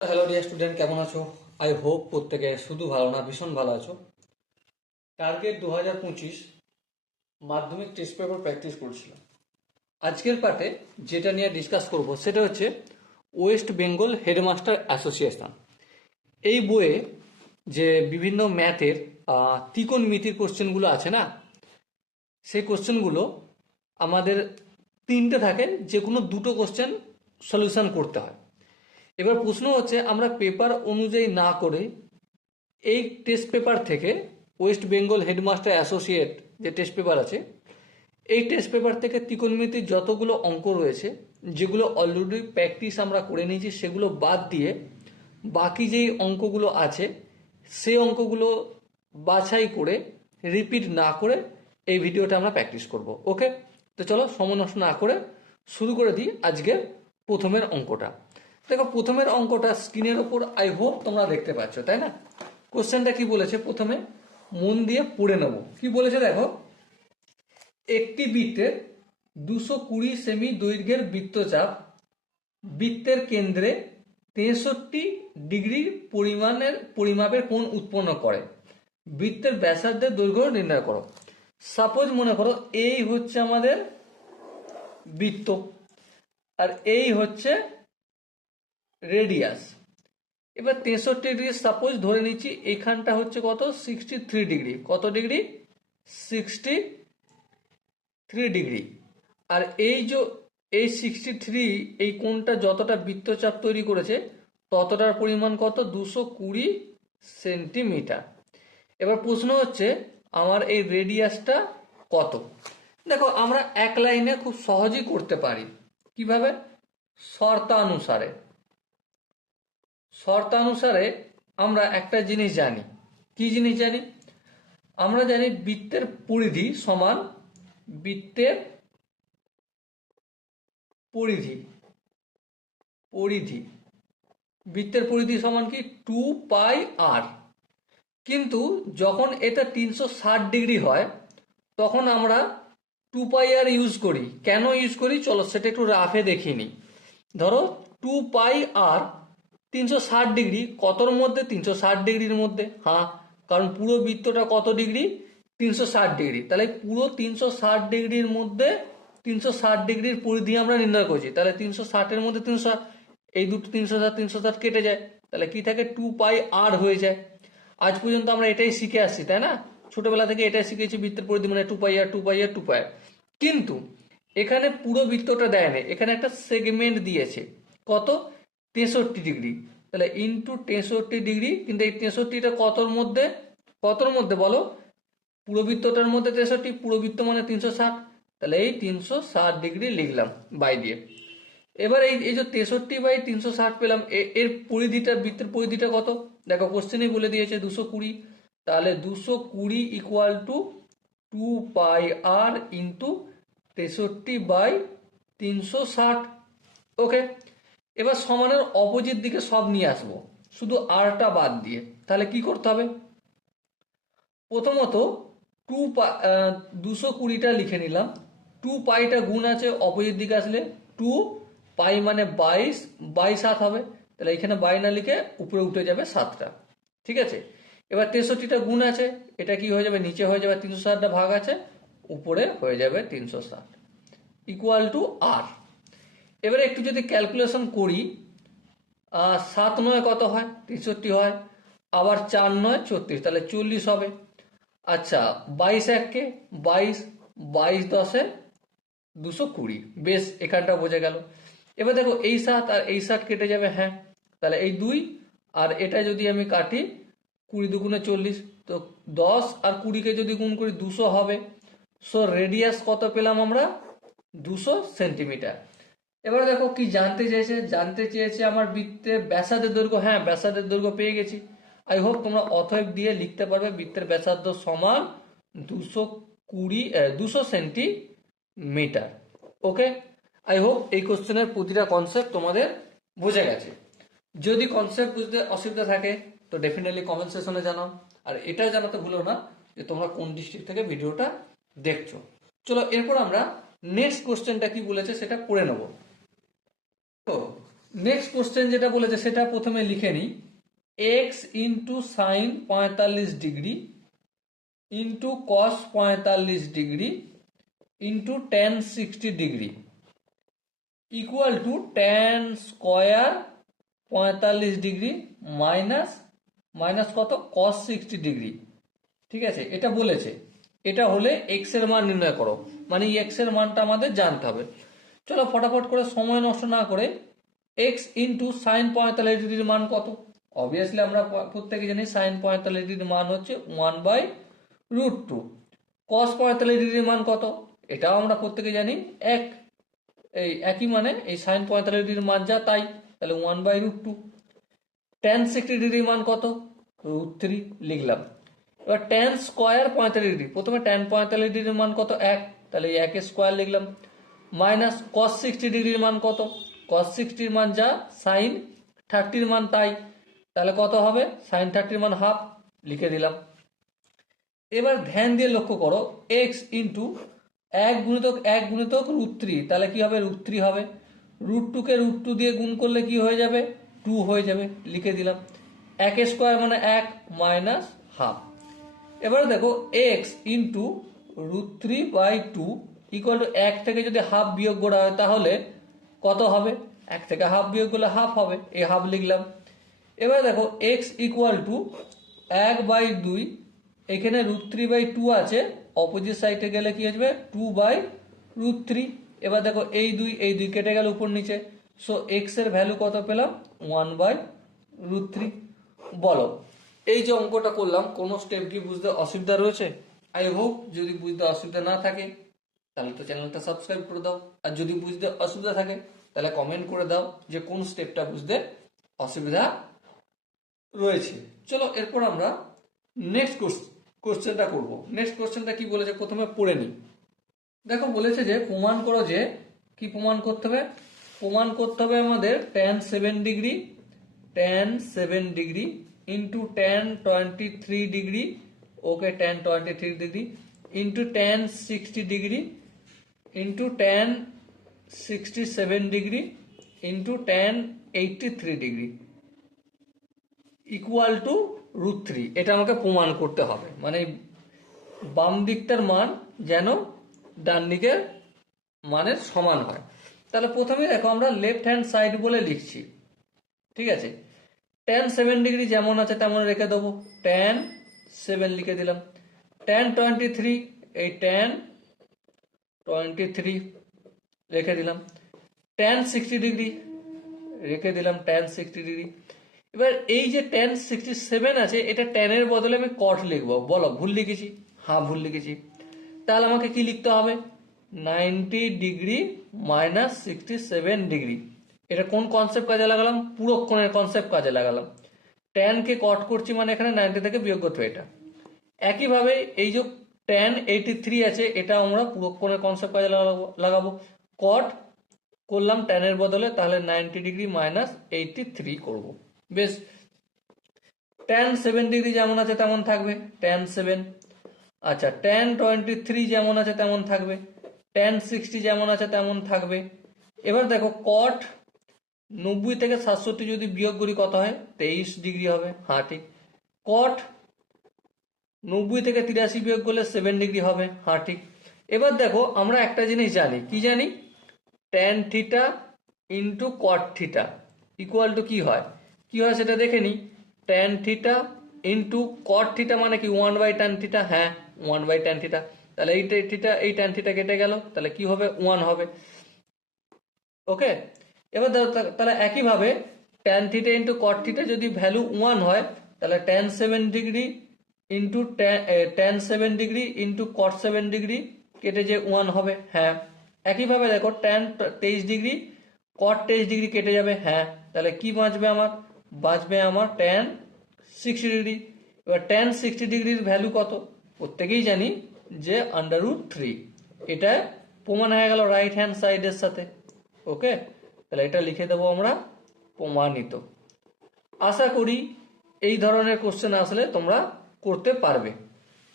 Hello dear student, কেমন আছো? I hope প্রত্যেকে শুধু ভালো না ভীষণ ভালো আছো। টার্গেট 2025 মাধ্যমিক টেস্ট পেপার প্র্যাকটিস করছিলাম। আজকের পার্টে যেটা নিয়ে ডিসকাস করব সেটা হচ্ছে ওয়েস্ট বেঙ্গল হেডমাস্টার অ্যাসোসিয়েশন। এই বইয়ে যে বিভিন্ন ম্যাথের ত্রিকোণমিতির কোশ্চেনগুলো আছে না, সেই কোশ্চেনগুলো আমাদের তিনটে থাকে, যে কোনো দুটো কোশ্চেন সলিউশন করতে হয়। এবার প্রশ্ন হচ্ছে, আমরা পেপার অনুযায়ী না করে এই টেস্ট পেপার থেকে ওয়েস্ট বেঙ্গল হেডমাস্টার অ্যাসোসিয়েট যে টেস্ট পেপার আছে, এই টেস্ট পেপার থেকে ত্রিকোণমিতির যতগুলো অঙ্ক রয়েছে, যেগুলো অলরেডি প্র্যাকটিস আমরা করে নিয়েছি, সেগুলো বাদ দিয়ে বাকি যেই অঙ্কগুলো আছে সেই অঙ্কগুলো বাছাই করে রিপিট না করে এই ভিডিওটা আমরা প্র্যাকটিস করব। ওকে, তো চলো সময় নষ্ট না করে শুরু করে দিই আজকের প্রথমের অঙ্কটা। দেখো, প্রথমের অঙ্কটা স্ক্রিনের ওপর আই হোপ তোমরা দেখতে পাচ্ছ, তাই না? কোশ্চেনটা কি বলেছে প্রথমে মন দিয়ে পড়ে নেব। কি বলেছে দেখো, একটি বৃত্তের 220 সেমি দৈর্ঘ্যের বৃত্তচাপ বৃত্তের কেন্দ্রে 63 ডিগ্রি পরিমাপের কোণ উৎপন্ন করে। বৃত্তের ব্যাসার্ধের দৈর্ঘ্য নির্ণয় করো। সাপোজ মনে করো এই হচ্ছে আমাদের বৃত্ত, আর এই হচ্ছে রেডিয়াস। এবার 63 ডিগ্রি সাপোজ ধরে নিচ্ছি, এখানটা হচ্ছে কত, 63 ডিগ্রি। কত ডিগ্রি? 63 ডিগ্রি। আর এই 63, এই কোণটা যতটা বৃত্তচাপ তৈরি করেছে ততটার পরিমাণ কত, 220 সেন্টিমিটার। এবার প্রশ্ন হচ্ছে আমার এই রেডিয়াসটা কত। দেখো, আমরা এক লাইনে খুব সহজেই করতে পারি। কিভাবে? শর্তানুসারে। শর্তানুসারে আমরা একটা জিনিস জানি। কি জিনিস জানি? আমরা জানি বৃত্তের পরিধি সমান বৃত্তের পরিধি পরিধি বৃত্তের পরিধি সমান কি, 2πr। কিন্তু যখন এটা 360 ডিগ্রি হয় তখন আমরা 2πr ইউজ করি। কেন ইউজ করি চলো সেটা একটু রাফে দেখিয়ে নিই। ধরো 2πr 360 ডিগ্রি, কতর মধ্যে? 360 ডিগ্রির মধ্যে। হ্যাঁ, কারণ পুরো বৃত্তটা কত ডিগ্রি? 360 ডিগ্রি। তাহলে পুরো 360 ডিগ্রির মধ্যে 360 ডিগ্রির পরিধি আমরা নির্ণয় করছি। তাহলে 360-এর মধ্যে 360, এই দুটো 360 কেটে যায়, তাহলে কি থাকে, 2πr হয়ে যায়। আজ পর্যন্ত আমরা এটাই শিখে আসছি, তাই না? ছোটবেলা থেকে এটাই শিখেছি, বৃত্তের পরিধি মানে 2πr। কিন্তু এখানে পুরো বৃত্তটা দেয় না, এখানে একটা সেগমেন্ট দিয়েছে। কত? 63 ডিগ্রি। তাহলে ইন্টু 63 ডিগ্রি। কিন্তু এই 63টা কতর মধ্যে বলো? পুরো বৃত্তটার মধ্যে 63, পুরো বৃত্ত মানে 360। তাহলে এই 360 ডিগ্রি লিখলাম বাই দিয়ে। এবার এই যে 63/360 পেলাম, এর পরিধিটা, বৃত্তের পরিধিটা কত? দেখো কোশ্চেনেই বলে দিয়েছে 220। তাহলে 220 ইকুয়াল টু 2πr ইন্টু 63/360। ওকে, এবার সমানের অপোজিট দিকে সব নিয়ে আসবো, শুধু আরটা বাদ দিয়ে। তাহলে কি করতে হবে? প্রথমত 220টা লিখে নিলাম। 2πটা গুণ আছে, অপোজিট দিকে আসলে 2π মানে 22, 22 হবে। তাহলে এখানে 22 না লিখে উপরে উঠে যাবে 7টা। ঠিক আছে, এবার 63টা গুণ আছে, এটা কি হয়ে যাবে, নিচে হয়ে যাবে, 360টা ভাগ আছে, উপরে হয়ে যাবে 360 ইকুয়াল টু আর। এবারে একটু যদি ক্যালকুলেশন করি, 7 9 কত হয়, 63 হয়। আবার 4 9 36, তাহলে 40 হবে। আচ্ছা, 22 1 22, 22 10 220। বেশ, এখানটা বোঝা গেল। এবার দেখো এই 7 আর এই 7 কেটে যাবে, হ্যাঁ। তাহলে এই 2 আর এটা যদি আমি কাটি, 20 2 40, তো 10 আর 20কে যদি গুণ করি 200 হবে। সো রেডিয়াস কত পেলাম আমরা? 200 সেন্টিমিটার। এবার দেখো কি জানতে চেয়েছে আমার বৃত্তের ব্যাসার্ধের দৈর্ঘ্য। হ্যাঁ, ব্যাসার্ধের দৈর্ঘ্য পেয়ে গেছি। আই হোপ তোমরা অতএব দিয়ে লিখতে পারবে বৃত্তের ব্যাসার্ধ সমান 200 সেন্টিমিটার। ওকে, আই হোপ এই কোশ্চেনের প্রতিটা কনসেপ্ট তোমাদের বোঝা গেছে। যদি কনসেপ্ট বুঝতে অসুবিধা থাকে তো ডেফিনেটলি কমেন্ট সেকশনে জানাও। আর এটাও জানাতে ভুলো না যে তোমরা কোন ডিস্ট্রিক্ট থেকে ভিডিওটা দেখছো। চলো এরপর আমরা নেক্সট কোশ্চেনটা কি বলেছে সেটা পড়ে নেব। তো নেক্সট কোশ্চেন যেটা বলেছে সেটা প্রথমে লিখে নিই। X into sign 45 degree into cos 45 degree into ten 60 degree equal to tan square 45 degree minus minus কত কস 60 ডিগ্রি। ঠিক আছে, এটা বলেছে। এটা হলে এক্স এর মান নির্ণয় করো, মানে এক্স এর মানটা আমাদের জানতে হবে। চলো ফটাফট করে সময় নষ্ট না করে এক্স ইন্টু সাইন 45 ডিগ্রির মান কত? অবভিয়াসলি আমরা প্রত্যেকে জানি সাইন 45 ডিগ্রির মান হচ্ছে 1/√2। কস 45 ডিগ্রির মান কত? এটাও আমরা প্রত্যেকে জানি এক। এই একই, মানে এই সাইন 45 ডিগ্রির মান যা তাই, তাহলে 1/√2। টেন 60 ডিগ্রির মান কত? √3 লিখলাম। এবার টেন স্কোয়ার 45 ডিগ্রি, প্রথমে টেন 45 ডিগ্রির মান কত? এক, তাহলে একের স্কোয়ার লিখলাম। মাইনাস কস 60 ডিগ্রির মান কত? কস 60-র মান যা সাইন 30-র মান তাই, তাহলে কত হবে? সাইন 30-র মান হাফ, লিখে দিলাম। এবার ধ্যান দিয়ে লক্ষ্য করো, এক্স ইন্টু 1 গুণিতক 1 গুণিতক √3, তাহলে কি হবে? √3 হবে। √2কে √2 দিয়ে গুণ করলে কি হয়ে যাবে? 2 হয়ে যাবে, লিখে দিলাম। একের স্কোয়ার মানে 1 মাইনাস হাফ। এবারে দেখো এক্স ইন্টু √3/2 ইকুয়াল টু 1 থেকে যদি হাফ বিয়োগ করা হয় তাহলে কত হবে? 1 থেকে হাফ বিয়োগ করলে হাফ হবে, এই হাফ লিখলাম। এবারে দেখো এক্স ইকুয়াল টু 1/2, এখানে √3/2 আছে, অপোজিট সাইডে গেলে কি আসবে? 2/√3। এবার দেখো এই দুই কেটে গেল উপর নিচে, সো এক্স এর ভ্যালু কত পেলাম? 1/√3। বলো, এই যে অঙ্কটা করলাম কোনো স্টেপ কি বুঝতে অসুবিধা রয়েছে? আই হোপ যদি বুঝতে অসুবিধা না থাকে তাহলে তো চ্যানেলটা সাবস্ক্রাইব করে দাও, আর যদি বুঝতে অসুবিধা থাকে তাহলে কমেন্ট করে দাও যে কোন স্টেপটা বুঝতে অসুবিধা রয়েছে। চলো এরপর আমরা নেক্সট কোশ্চেনটা করব। নেক্সট কোশ্চেনটা কি বলেছে প্রথমে পড়ে নিই। দেখো বলেছে যে প্রমাণ করো যে, কি প্রমাণ করতে হবে? প্রমাণ করতে হবে আমাদের tan 7 degree into tan 23 degree, okay tan 23 degree into tan 60 degree into tan 67 degree into tan 83 degree equal to √3। এটা আমাকে প্রমাণ করতে হবে, মানে বাম দিকটার মান যেন ডান দিকের মানের সমান হয়। তাহলে প্রথমে দেখো আমরা লেফট হ্যান্ড সাইড বলে লিখছি। ঠিক আছে, tan 7 ডিগ্রি যেমন আছে তেমন রেখে দেবো, tan 7 লিখে দিলাম। tan 23, এই tan 23 রেখে দিলাম। tan 60 ডিগ্রি রেখে দিলাম, tan 60 ডিগ্রি। এবার এই যে tan 67 আছে, এটা tan এর বদলে আমি cot লিখবো। বলো ভুল লিখেছি? হ্যাঁ ভুল লিখেছি। তাহলে আমাকে কি লিখতে হবে? 90 ডিগ্রি মাইনাস 67 ডিগ্রি। এটা কোন কনসেপ্ট কাজে লাগালাম? পূরক কোণের কনসেপ্ট কাজে লাগালাম। tan কে কট করছি, মানে এখানে 90 থেকে বিয়োগ করতে হবে এটা। একইভাবে এই যে tan 83 আছে, এটা আমরা পূরক কোণের কনসেপ্ট কাজে লাগাবো। কট করলাম tan এর বদলে, তাহলে 90 ডিগ্রি মাইনাস 83 করবো। বেশ, tan 7 ডিগ্রি যেমন আছে তেমন থাকবে, tan 7। আচ্ছা, tan 23 যেমন আছে তেমন থাকবে, tan 60 যেমন আছে তেমন থাকবে। এবার দেখো cot 90 থেকে 67 যদি বিয়োগ করি কত হয়? 23 ডিগ্রি হবে। হ্যাঁ ঠিক। cot 90 থেকে 83 বিয়োগ করলে 7 ডিগ্রি হবে। হ্যাঁ ঠিক। এবার দেখো আমরা একটা জিনিস জানি, কি জানি? tan theta into cot theta equal to কি হয়? কি হয় সেটা দেখে নি। tan theta into cot theta মানে কি? 1/tan theta. হ্যাঁ 1/tan থিটা। তাহলে এই থিটা, এই tan থিটা কেটে গেল, তাহলে কি হবে? 1 হবে। ওকে, এবার তাহলে একইভাবে tan theta into cot theta যদি ভ্যালু 1 হয়, তাহলে tan 7 degree into tan 7 degree into cot 7 degree কেটে যে 1 হবে। হ্যাঁ, একইভাবে দেখো tan 23 ডিগ্রি cot 23 ডিগ্রি কেটে যাবে। হ্যাঁ, তাহলে কি বাঁচবে আমার? বাঁচবে আমার tan 60 ডিগ্রি। এবার tan 60 ডিগ্রির ভ্যালু কত? প্রত্যেকেই জানি যে √3। এটা প্রমাণ হয়ে গেল রাইট হ্যান্ড সাইডের সাথে। ওকে, তাহলে এটা লিখে দেবো আমরা প্রমাণিত। আশা করি এই ধরনের কোশ্চেন আসলে তোমরা করতে পারবে।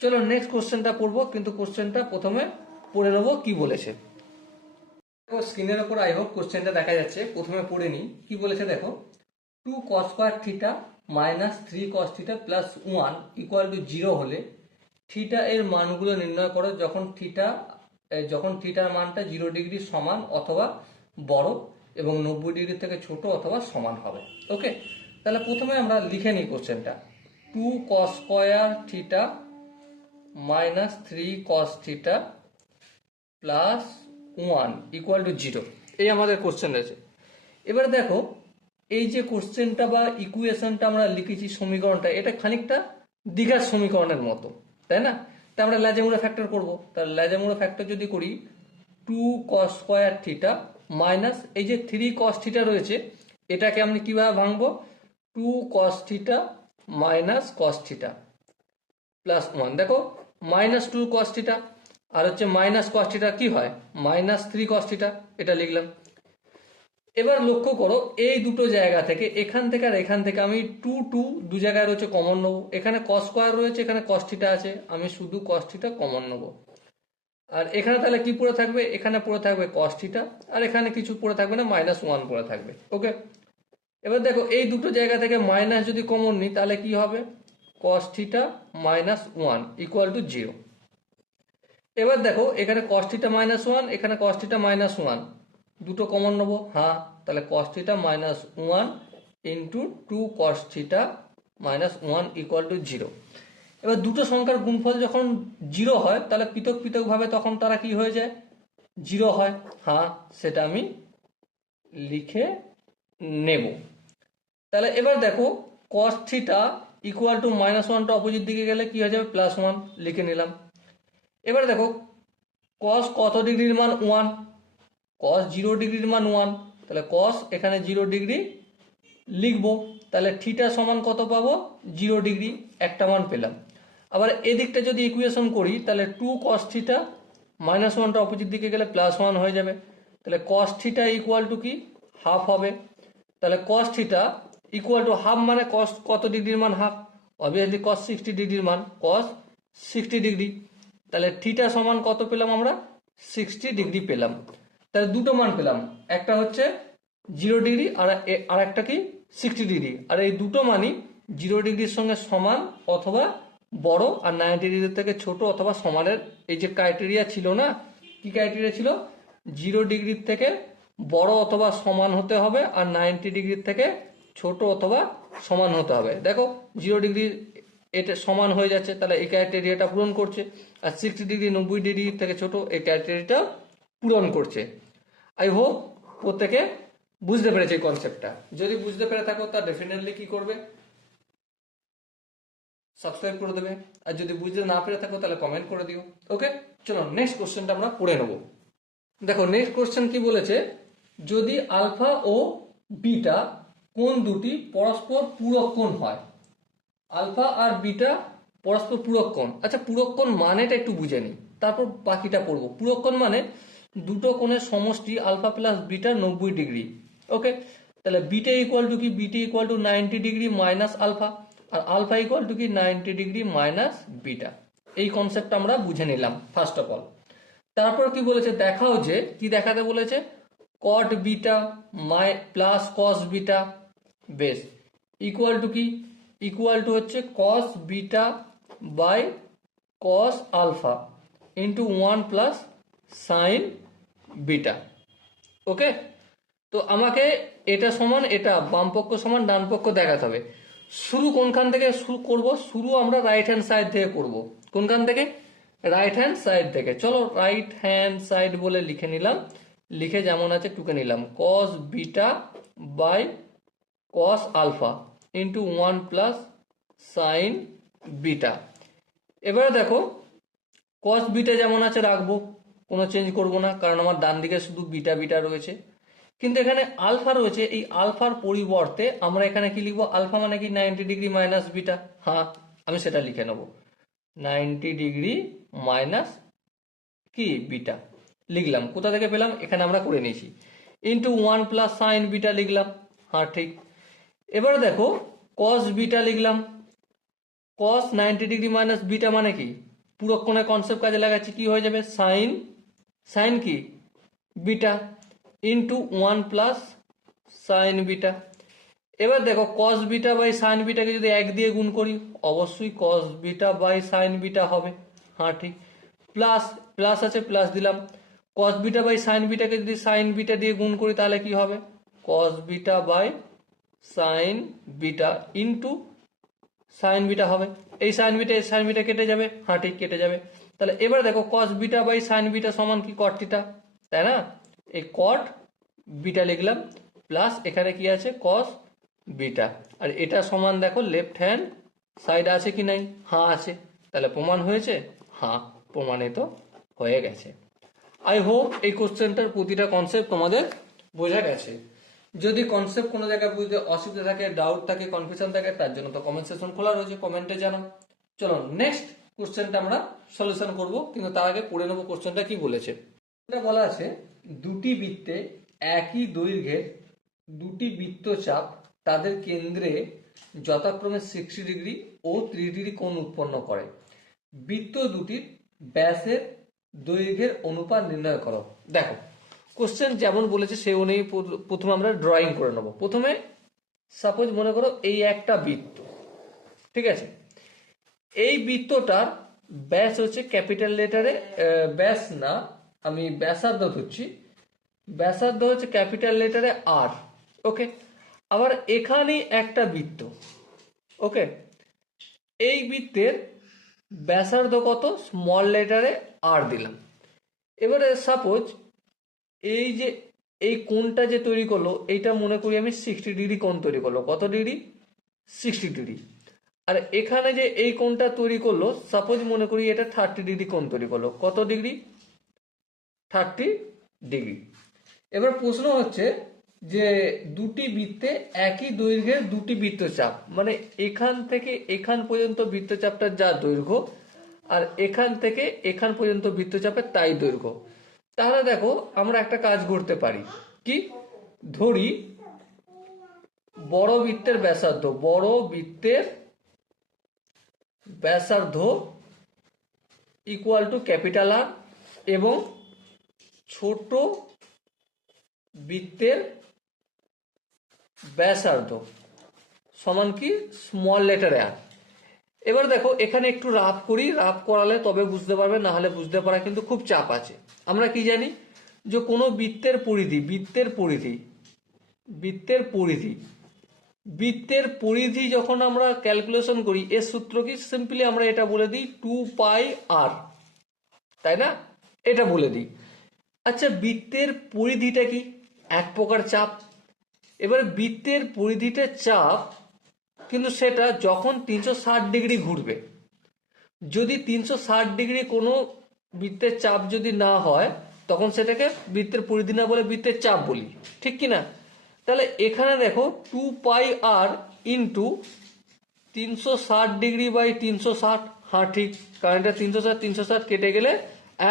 চলো নেক্সট কোশ্চেনটা পড়বো, কিন্তু কোশ্চেনটা প্রথমে পড়ে নেবো কি বলেছে। স্ক্রিনের ওপর আই হোপ কোশ্চেনটা দেখা যাচ্ছে, প্রথমে পড়ে নিই কি বলেছে দেখো। 2 cos square theta minus 3 cos theta plus 1 equal to 0 হলে থিটা এর মানগুলো নির্ণয় করো যখন থিটার মানটা 0 ডিগ্রি সমান অথবা বড় এবং 90 ডিগ্রি থেকে ছোট অথবা সমান হবে। ওকে, তাহলে প্রথমে আমরা লিখে নিই কোশ্চেনটা। 2 cos square theta minus 3 cos theta plus 1 equal to 0, এই আমাদের কোশ্চেন রয়েছে। এবার দেখো এই যে কোশ্চেনটা বা ইকুয়েশনটা আমরা লিখেছি, সমীকরণটা, এটা খানিকটা দ্বিঘাত সমীকরণের মতো, তাই না? তা আমরা ল্যাজেমুরা ফ্যাক্টর করব। তাহলে ল্যাজেমুরা ফ্যাক্টর যদি করি 2 cos স্কোয়ার থিটা মাইনাস এই যে 3 cos থিটা রয়েছে, এটাকে আমি কিভাবে ভাঙবো? 2 cos theta minus cos theta plus 1, দেখো মাইনাস 2 cos থিটা আর হচ্ছে মাইনাস cos থিটা কি হয়? মাইনাস 3 cos থিটা, এটা লিখলাম। এবার লক্ষ্য করো এই দুটো জায়গা থেকে, এখান থেকে আর এখান থেকে আমি দু জায়গায় রয়েছে কমন নেবো। এখানে cos স্কোয়ার রয়েছে, এখানে cos থিটা আছে, আমি শুধু cos থিটা কমন নেবো। আর এখানে তাহলে কি পড়ে থাকবে? এখানে পড়ে থাকবে cos থিটা, আর এখানে কিছু পড়ে থাকবে না, -1 পড়ে থাকবে। ওকে, এবার দেখো এই দুটো জায়গা থেকে মাইনাস যদি কমন নিই তাহলে কি হবে? cos theta -1 equal to 0। এবার দেখো এখানে cos থিটা -1, এখানে cos থিটা -1, দুটো কমন নেবো। হ্যাঁ, তাহলে cos theta -1 into 2 cos theta -1 equal to 0। এবার দুটো সংখ্যার গুণফল যখন 0 হয় তাহলে পৃথক পৃথক ভাবে তখন তারা কি হয়ে যায়? 0 হয়। হ্যাঁ, সেটা আমি লিখে নেব। তাহলে এবার দেখো cos থিটা ইকুয়াল টু -1টা অপোজিট দিকে গেলে কি হয়ে যাবে? +1, লিখে নিলাম। এবার দেখো cos কত ডিগ্রির মান? 1। cos 0 ডিগ্রির মান 1, তাহলে cos এখানে 0 ডিগ্রি লিখবো। তাহলে থিটা সমান কত পাবো? 0 ডিগ্রি, একটা মান পেলাম। আবার এদিকটা যদি ইকুয়েশন করি তাহলে 2 cos থিটা -1টা অপোজিট দিকে গেলে +1 হয়ে যাবে। তাহলে cos থিটা ইকুয়াল টু কি? হাফ হবে। তাহলে cos theta equal to half, মানে cos কত ডিগ্রির মান? হাফ। অবভিয়াসলি cos 60 ডিগ্রির মান, cos 60 ডিগ্রি। তাহলে থিটা সমান কত পেলাম আমরা? 60 ডিগ্রি পেলাম। তাহলে দুটো মান পেলাম, একটা হচ্ছে 0 ডিগ্রি আর একটা কি 60 ডিগ্রি। আর এই দুটো মানই 0 ডিগ্রির সঙ্গে সমান অথবা বড়, আর 90 ডিগ্রি থেকে ছোট অথবা সমানের এই যে ক্রাইটেরিয়া ছিল না, কি ক্রাইটেরিয়া ছিল? 0 ডিগ্রির থেকে বড় অথবা সমান হতে হবে, আর 90 ডিগ্রির থেকে ছোট অথবা সমান হতে হবে। দেখো 0 ডিগ্রি এটা সমান হয়ে যাচ্ছে, তাহলে এই ক্রাইটেরিয়াটা পূরণ করছে। আর 60 ডিগ্রি 90 ডিগ্রি থেকে ছোট, এই ক্রাইটেরিয়াটা পূরণ করছে। আই হোপ প্রত্যেকে বুঝতে পেরেছে এই কনসেপ্টটা। যদি বুঝতে পেরে থাকো তা ডেফিনেটলি কি করবে? সাবস্ক্রাইব করে দেবে। আর যদি বুঝতে না পেরে থাকো তাহলে কমেন্ট করে দিও। ওকে, চলো নেক্সট কোশ্চেনটা আমরা পড়ে নেব। দেখো নেক্সট কোশ্চেন কি বলেছে, যদি আলফা ও বিটা কোণ দুটি পরস্পর পূরক কোণ হয়। আলফা আর বিটা পরস্পর পূরক কোণ। আচ্ছা, পূরক কোণ মানেটা একটু বুঝে নিই, তারপর বাকিটা পড়বো। পূরক কোণ মানে দুটো কোণের সমষ্টি alpha plus beta 90 degree. Okay, তাহলে বিটা ইকুয়াল টু কি? Beta equal to 90 degree minus alpha, আর আলফা ইকুয়াল টু কি? 90 ডিগ্রি মাইনাস বিটা। এই কনসেপ্ট আমরা বুঝে নিলাম ফার্স্ট অফ অল। তারপর কি বলেছে দেখাও, যে কি দেখাতে বলেছে? Cot beta plus cos beta base equal to কি? ইকুয়াল টু হচ্ছে cos beta by cos alpha into 1 plus sine beta. Okay, তো আমাকে এটা সমান এটা, বাম পক্ষ সমান ডান পক্ষ দেখাতে হবে। শুরু কোনখান থেকে শুরু করব? শুরু আমরা রাইট হ্যান্ড সাইড থেকে করব। কোনখান থেকে? রাইট হ্যান্ড সাইড থেকে। চলো রাইট হ্যান্ড সাইড বলে লিখে নিলাম, লিখে যেমন আছে টুকে নিলাম। Cos beta by cos alpha into 1 plus sine beta. এবারে দেখো কস বিটা যেমন আছে রাখবো, কোনো চেঞ্জ করব না, কারণ আমার ডান দিকে শুধু বিটা বিটা রয়েছে। কিন্তু এখানে আলফা রয়েছে, এই আলফার পরিবর্তে আমরা এখানে কি লিখবো? আলফা মানে কি? 90 ডিগ্রি মাইনাস বিটা। হ্যাঁ, আমি সেটা লিখে নেব, 90 ডিগ্রি মাইনাস কি বিটা লিখলাম। কোথা থেকে পেলাম? এখানে আমরা করে নিয়েছি। ইন্টু 1 প্লাস সাইন বিটা লিখলাম। হ্যাঁ ঠিক। এবারে দেখো কস বিটা লিখলাম। কস 90 ডিগ্রি মাইনাস বিটা মানে কি? পুরো কোণের কনসেপ্ট কাজে লাগাচ্ছি, কি হয়ে যাবে? সাইন কি? Beta. Into 1 plus sine beta. এবার দেখো কস বিটা বাই সাইন বিটাকে যদি 1 দিয়ে গুণ করি, অবশ্যই cos beta by sine beta হবে। হ্যাঁ ঠিক, প্লাস প্লাস আছে প্লাস দিলাম। কস বিটা বাই সাইন বিটাকে যদি সাইন বিটা দিয়ে গুণ করি তাহলে কি হবে, cos beta by sine beta into sine beta হবে। এই সাইন বিটা কেটে যাবে, হ্যাঁ ঠিক কেটে যাবে। তাহলে এবার দেখো cos beta by sine beta সমান কি কট থিটা, তাই না? এই কট বিটা লিখলাম প্লাস এখানে কি আছে কস বিটা, আর এটা সমান দেখো লেফট হ্যান্ড সাইড আছে কি নাই, হ্যাঁ আছে। তাহলে প্রমাণ হয়েছে, হ্যাঁ প্রমাণিত হয়ে গেছে। আই হোপ এই কোশ্চেনটার প্রতিটা কনসেপ্ট তোমাদের বোঝা গেছে। যদি কনসেপ্ট কোনো জায়গায় বুঝতে অসুবিধা থাকে, ডাউট থাকে, কনফিউশন থাকে, তার জন্য তো কমেন্ট সেকশন খোলা রয়েছে, কমেন্টে জানাও। চলো নেক্সট কোশ্চেনটা আমরা সলিউশন করব, কিন্তু তার আগে পড়ে নেবো কোশ্চেনটা কি বলেছে। এটা বলা আছে দুটি বৃত্তে একই দৈর্ঘ্যের দুটি বৃত্তচাপ তাদের কেন্দ্রে যথাক্রমে 60 ডিগ্রি ও 30 ডিগ্রি কোণ উৎপন্ন করে। বৃত্ত দুটির ব্যাসের দৈর্ঘ্যের অনুপাত নির্ণয় করো। দেখো কোশ্চেন যেমন বলেছে সেই অনুযায়ী প্রথমে আমরা ড্রয়িং করে নেব। প্রথমে সাপোজ মনে করো এই একটা বৃত্ত, ঠিক আছে? এই বৃত্তটার ব্যাস হচ্ছে ক্যাপিটাল লেটারে, ব্যাস না আমি ব্যাসার্ধ ধরছি, ব্যাসার্ধ হচ্ছে ক্যাপিটাল লেটারে আর, ওকে। আবার এখানে একটা বৃত্ত, ওকে। এই বৃত্তের ব্যাসার্ধ কত, স্মল লেটারে আর দিলাম। এবারে সাপোজ এই যে এই কোণটা যে তৈরি করলো, এইটা মনে করি আমি 60 ডিগ্রি কোণ তৈরি করলো। কত ডিগ্রি, 60 ডিগ্রি। আর এখানে যে এই কোণটা তৈরি করলো, সাপোজ মনে করি এটা 30 ডিগ্রি কোণ তৈরি করলো। কত ডিগ্রি, 30 ডিগ্রি। এবার প্রশ্ন হচ্ছে যে দুটি বৃত্তে একই দৈর্ঘ্যের দুটি বৃত্তচাপ, মানে এখান থেকে এখান পর্যন্ত বৃত্তচাপটা যা দৈর্ঘ্য, আর এখান থেকে এখান পর্যন্ত বৃত্তচাপের তাই দৈর্ঘ্য। তাহলে দেখো আমরা একটা কাজ করতে পারি, কি ধরি বড় বৃত্তের ব্যাসার্ধ, বড় বৃত্তের ব্যাসার্ধ ইকুয়াল টু ক্যাপিটাল আর, এবং ছোট বৃত্তের ব্যাসার্ধ সমান কি স্মল লেটার আর। এবার দেখো এখানে একটু রাফ করি, রাফ করালে তবে বুঝতে পারবে, না হলে বুঝতে পারা কিন্তু খুব চাপ আছে। আমরা কি জানি যে কোনো বৃত্তের পরিধি, বৃত্তের পরিধি যখন আমরা ক্যালকুলেশন করি, এর সূত্র কি, সিম্পলি আমরা এটা বলে দিই 2 পাই আর, তাই না? এটা বলে দিই। আচ্ছা বৃত্তের পরিধিটা কি, এক প্রকার চাপ। এবার বৃত্তের পরিধিটা চাপ, কিন্তু সেটা যখন 360 ডিগ্রি ঘুরবে। যদি 360 ডিগ্রি কোনো বৃত্তের চাপ যদি না হয়, তখন সেটাকে বৃত্তের পরিধি না বলে বৃত্তের চাপ বলি, ঠিক কি না? তাহলে এখানে দেখো 2 পাই আর ইন্টু 360 ডিগ্রি বাই 360, হ্যাঁ ঠিক, কারণ এটা 360 কেটে গেলে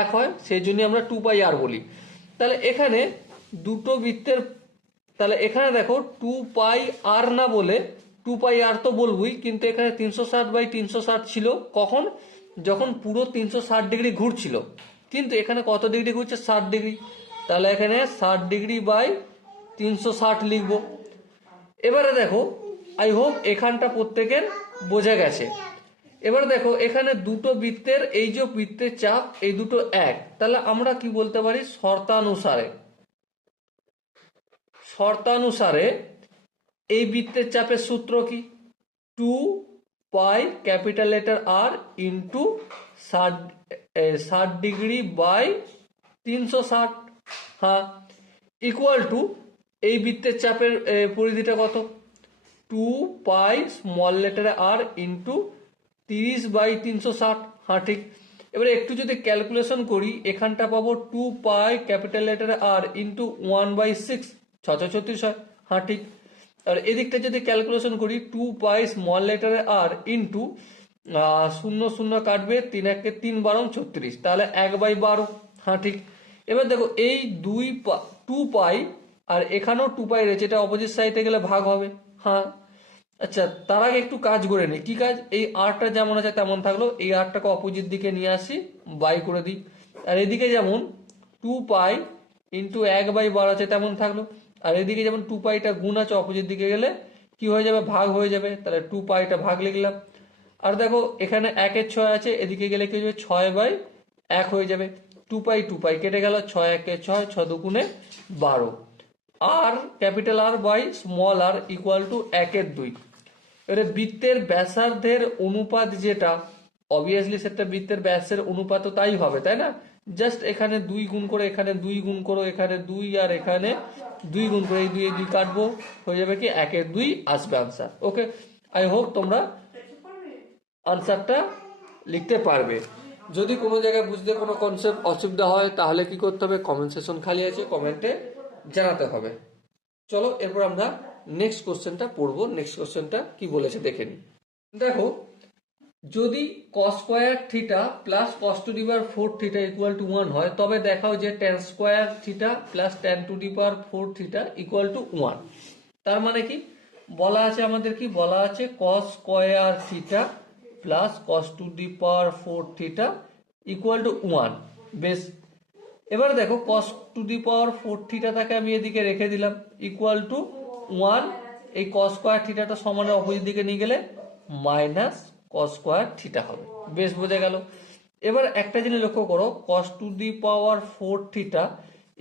1 হয়, সেই জন্য আমরা 2 পাই আর বলি। তাহলে এখানে দুটো বৃত্তের, তাহলে এখানে দেখো 2 পাই আর না বলে 2 পাই আর তো বলবই, কিন্তু এখানে 360 বাই 360 ছিল কখন, যখন পুরো 360 ডিগ্রি ঘুরছিল। কিন্তু এখানে কত ডিগ্রি ঘুরছে, 60 ডিগ্রি। তাহলে এখানে 60 ডিগ্রি বাই 360 লিখবো। এবারে দেখো আই হোপ এখানটা প্রত্যেকের বোঝা গেছে। এবার দেখো এখানে দুটো বৃত্তের, এই যে বৃত্তের চাপ এই দুটো এক, তাহলে আমরা কি বলতে পারি, শর্তানুসারে এই বৃত্তের চাপের সূত্র কি, 2 pi capital letter R into 60 degree by 360, হ্যাঁ, ইকুয়াল টু এই বৃত্তের চাপের পরিধিটা কত, 2 পাই স্মল লেটারে আর ইন্টু 30 বাই 360, হ্যাঁ ঠিক। এবারে একটু যদি ক্যালকুলেশন করি, এখানটা পাবো 2 পাই ক্যাপিটাল লেটারে আর ইন্টু 1/6, 636 হয়, হ্যাঁ ঠিক। আর এদিকটা যদি ক্যালকুলেশন করি 2 পাই স্মল লেটারে আর ইন্টু 0 0 কাটবে, 3 1 3 12 36, তাহলে 1/12, হ্যাঁ ঠিক। এবার দেখো এই 2 পাই আর এখানেও 2 পাই রয়েছে, এটা অপোজিট সাইডে গেলে ভাগ হবে, হ্যাঁ। আচ্ছা তার আগে একটু কাজ করে নিই, কি কাজ, এই আরটা যেমন আছে তেমন থাকলো, এই আরটাকে অপোজিট দিকে নিয়ে আসি, বাই করে দিই। আর এদিকে যেমন 2 পাই ইন্টু 1/12 আছে তেমন থাকলো। আর এদিকে যেমন 2 পাইটা গুণ আছে, অপোজিট দিকে গেলে কি হয়ে যাবে, ভাগ হয়ে যাবে। তাহলে 2 পাইটা ভাগ লিখলাম। আর দেখো এখানে 1-এর 6 আছে, এদিকে গেলে কি হয়ে যাবে, 6/1 হয়ে যাবে। 2 পাই কেটে গেল, 6-1-এ 6, 6-2-গুণে 12। আর capital R by small r equal to 1/2। এবারে বৃত্তের ব্যাসার্ধের অনুপাত যেটা, অবভিয়াসলি সেটা বৃত্তের ব্যাসের অনুপাত তাই হবে, তাই না? জাস্ট এখানে 2 গুণ করে, এখানে 2 গুণ করো, এখানে 2 আর এখানে 2 গুণ করে, এই 2 2 কাটবো, হয়ে যাবে কি 1/2 আসবে আনসার। ওকে, আই হোপ তোমরা আনসারটা লিখতে পারবে। যদি কোনো জায়গায় বুঝতে কোনো কনসেপ্ট অসুবিধা হয় তাহলে কি করতে হবে, কমেন্ট সেকশন খালি আছে, কমেন্টে জানাতে হবে। চলো এরপর আমরা নেক্সট কোশ্চেনটা পড়বো। নেক্সট কোশ্চেনটা কি বলেছে দেখে নিই। দেখো, যদি cos square theta plus cos to the power 4 theta equal to 1 হয়, তবে দেখাও যে tan square theta plus tan to the power 4 theta equal to 1। তার মানে কি বলা আছে আমাদের, কি বলা আছে, cos square theta plus cos to the power 4 theta equal to 1। বেশ, এবার দেখো cos টু দি পাওয়ার 4 থিটাটাকে আমি এদিকে রেখে দিলাম, ইকুয়াল টু 1। এই cos স্কয়ার থিটাটা সমানের অপোজিট দিকে নিয়ে গেলে মাইনাস cos স্কয়ার থিটা হবে। বেশ, বোঝা গেল। এবার একটা জিনিস লক্ষ্য করো, cos to the power 4 theta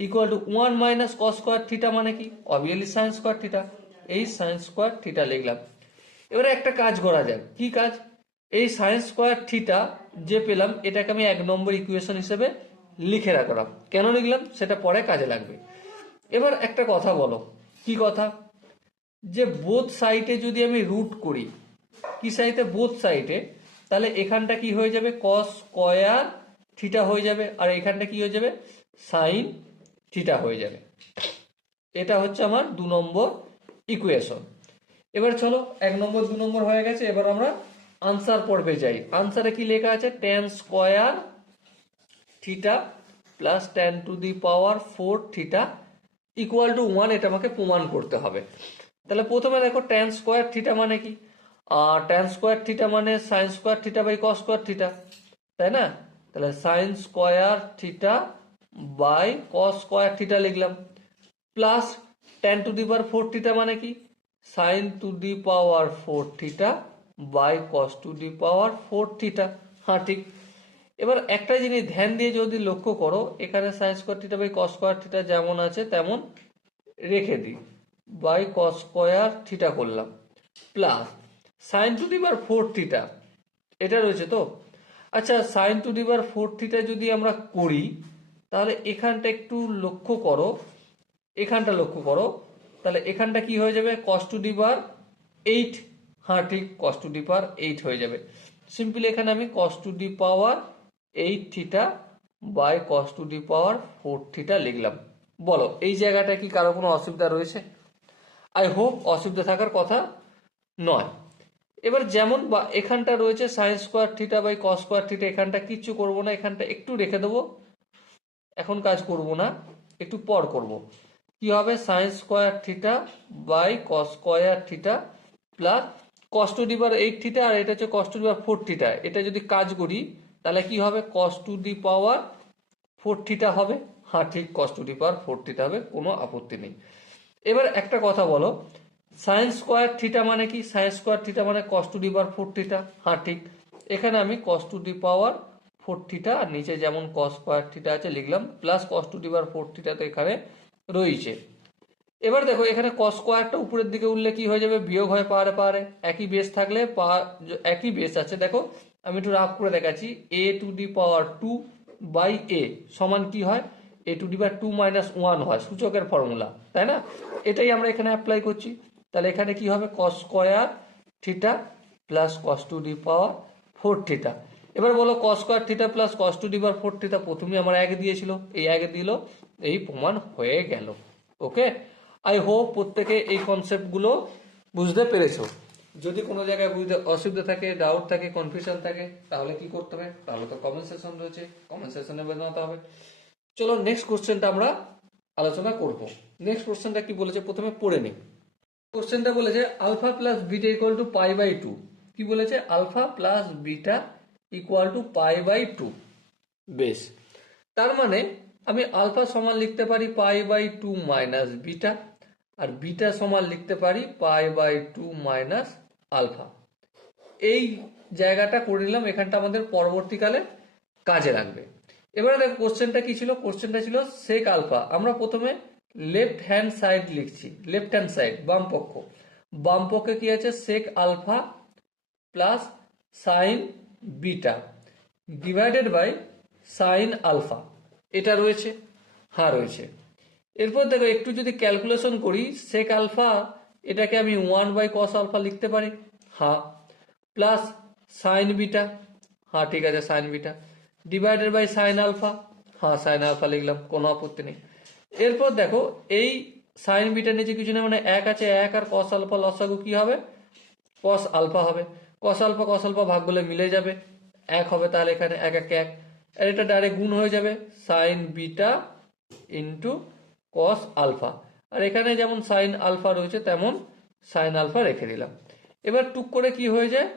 equal to 1 minus cos square theta মানে কি, অবভিয়াসলি sin স্কয়ার থিটা। এই sin স্কয়ার থিটা লিখলাম। এবারে একটা কাজ করা যায়, কি কাজ, এই sin স্কয়ার থিটা যে পেলাম এটাকে আমি 1 নম্বর ইকুয়েশন হিসেবে লিখে রাখলাম। কেন লিখলাম সেটা পরে কাজে লাগবে। এবার একটা কথা বলো, কি কথা, যে বোথ সাইডে যদি আমি রুট করি, কি সাইডে, বোথ সাইডে, তাহলে এখানটা কি হয়ে যাবে, cos স্কয়ার থিটা হয়ে যাবে, আর এখানটা কি হয়ে যাবে, sin থিটা হয়ে যাবে। এটা হচ্ছে আমার 2 নম্বর ইকুয়েশন। এবার চলো 1 নম্বর 2 নম্বর হয়ে গেছে, এবার আমরা আনসার পর্বে যাই। আনসারে কি লেখা আছে, tan square theta plus tan to the power 4 theta equal to 1, এটা আমাকে প্রমাণ করতে হবে। তাহলে প্রথমে দেখো tan স্কয়ার থিটা মানে কি, tan স্কয়ার থিটা মানে sin square theta by cos square theta, তাই না? তাহলে sin square theta by cos square theta লিখলাম, plus tan to the power 4 theta মানে কি, sin to the power 4 theta by cos to the power 4 theta. হ্যাঁ ঠিক। এবার একটা জিনিস ধ্যান দিয়ে যদি লক্ষ্য করো, এখানে sin square theta by cos square theta যেমন আছে তেমন রেখে দিই, বাই cos স্কয়ার থিটা করলাম, plus sin to the power 4 theta, এটা রয়েছে তো। আচ্ছা, sin to the power 4 theta যদি আমরা করি, তাহলে এখানটা একটু লক্ষ্য করো, এখানটা লক্ষ্য করো, তাহলে এখানটা কি হয়ে যাবে, cos টু দি পাওয়ার 8। হ্যাঁ ঠিক, cos টু দি পাওয়ার 8 হয়ে যাবে। সিম্পলি এখানে আমি cos to the power 8 theta by cos to the power 4 theta লিখলাম। বলো এই জায়গাটা কি কারো কোনো অসুবিধা রয়েছে? আই হোপ অসুবিধা থাকার কথা নয়। এবার যেমন বা এখানটা রয়েছে sin square theta by cos square theta, এখানটা কিচ্ছু করব না, এখানটা একটু রেখে দেবো, এখন কাজ করব না, একটু পর করব। কি হবে, sin square theta by cos square theta plus cos to the power 8 theta, আর এটা হচ্ছে cos to the power 4 theta. এটা যদি কাজ করি তাহলে কি হবে, cos to the power 4 theta হবে। হ্যাঁ ঠিক, cos to the power 4 theta হবে, কোনো আপত্তি নেই। এবার একটা কথা বলো, sin স্কয়ার থিটা মানে কি, sin স্কয়ার থিটা মানে cos to the power 4 theta. হ্যাঁ ঠিক, এখানে আমি cos to the power 4 theta, আর নিচে যেমন cos স্কয়ার থিটা আছে লিখলাম, plus cos to the power 4 theta তো এখানে রয়েছে। এবার দেখো এখানে cos স্কয়ারটা উপরের দিকে উঠলে কি হয়ে যাবে, বিয়োগ হয় পারে পারে, একই বেস থাকলে একই বেস আছে। দেখো আমি একটু রাফ করে দেখাচ্ছি, a to the power 2 by a সমান কি হয়, a to the power 2 minus 1 হয়, সূচকের ফর্মুলা, তাই না? এটাই আমরা এখানে অ্যাপ্লাই করছি। তাহলে এখানে কি হবে, cos square theta plus cos to the power 4 theta. এবার বলো cos square theta plus cos to the power 4 theta, প্রথমে আমার 1 দিয়েছিল, এই 1 দিল, এই প্রমাণ হয়ে গেল। ওকে, আই হোপ প্রত্যেকে এই কনসেপ্টগুলো বুঝতে পেরেছো। যদি কোনো জায়গায় বুঝতে অসুবিধা থাকে, ডাউট থাকে, কনফিউশন থাকে, তাহলে কি করতে হবে, তাহলে তো কমেন্ট সেকশন রয়েছে, কমেন্ট সেকশনে জানাতে হবে। চলো নেক্সট কোশ্চেনটা আমরা আলোচনা করব। নেক্সট কোশ্চেনটা কি বলেছে প্রথমে পড়ে নিই। কোশ্চেনটা বলেছে alpha plus beta equal to pi by 2। কি বলেছে, alpha plus beta equal to pi by 2। বেশ, তার মানে আমি আলফা সমান লিখতে পারি pi by two minus beta, আর বিটা সমান লিখতে পারি pi by two minus alpha. এই জায়গাটা করে নিলাম, এখানটা আমাদের পরবর্তীকালে কাজে লাগবে। এবারে দেখো কোশ্চেনটা কি ছিল, কোশ্চেনটা ছিল সেক আলফা। আমরা প্রথমে লেফট হ্যান্ড সাইড লিখছি, লেফট হ্যান্ড সাইড বাম পক্ষ, বাম পক্ষে কি আছে sec alpha plus sine beta divided by sine alpha, এটা রয়েছে, হ্যাঁ রয়েছে। এরপর দেখো একটু যদি ক্যালকুলেশন করি, সেক আলফা এটাকে আমি 1/cos আলফা লিখতে পারি, হ্যাঁ, প্লাস সাইন বিটা, হ্যাঁ ঠিক আছে sine beta divided by sine alpha, হ্যাঁ সাইন আলফা লিখলাম, কোনো আপত্তি নেই। এরপর দেখো এই সাইন বিটার নিচে কিছু না, মানে এক আছে, এক আর কস আলফা লসাগু কি হবে, কস আলফা হবে। কস আলফা ভাগ করলে মিলে যাবে, এক হবে, তাহলে এখানে এক এক এক, আর এটা ডাইরেক্ট গুণ হয়ে যাবে sine beta into cos alpha, আর এখানে যেমন সাইন আলফা রয়েছে তেমন সাইন আলফা রেখে দিলাম। এবার টুক করে কি হয়ে যায়,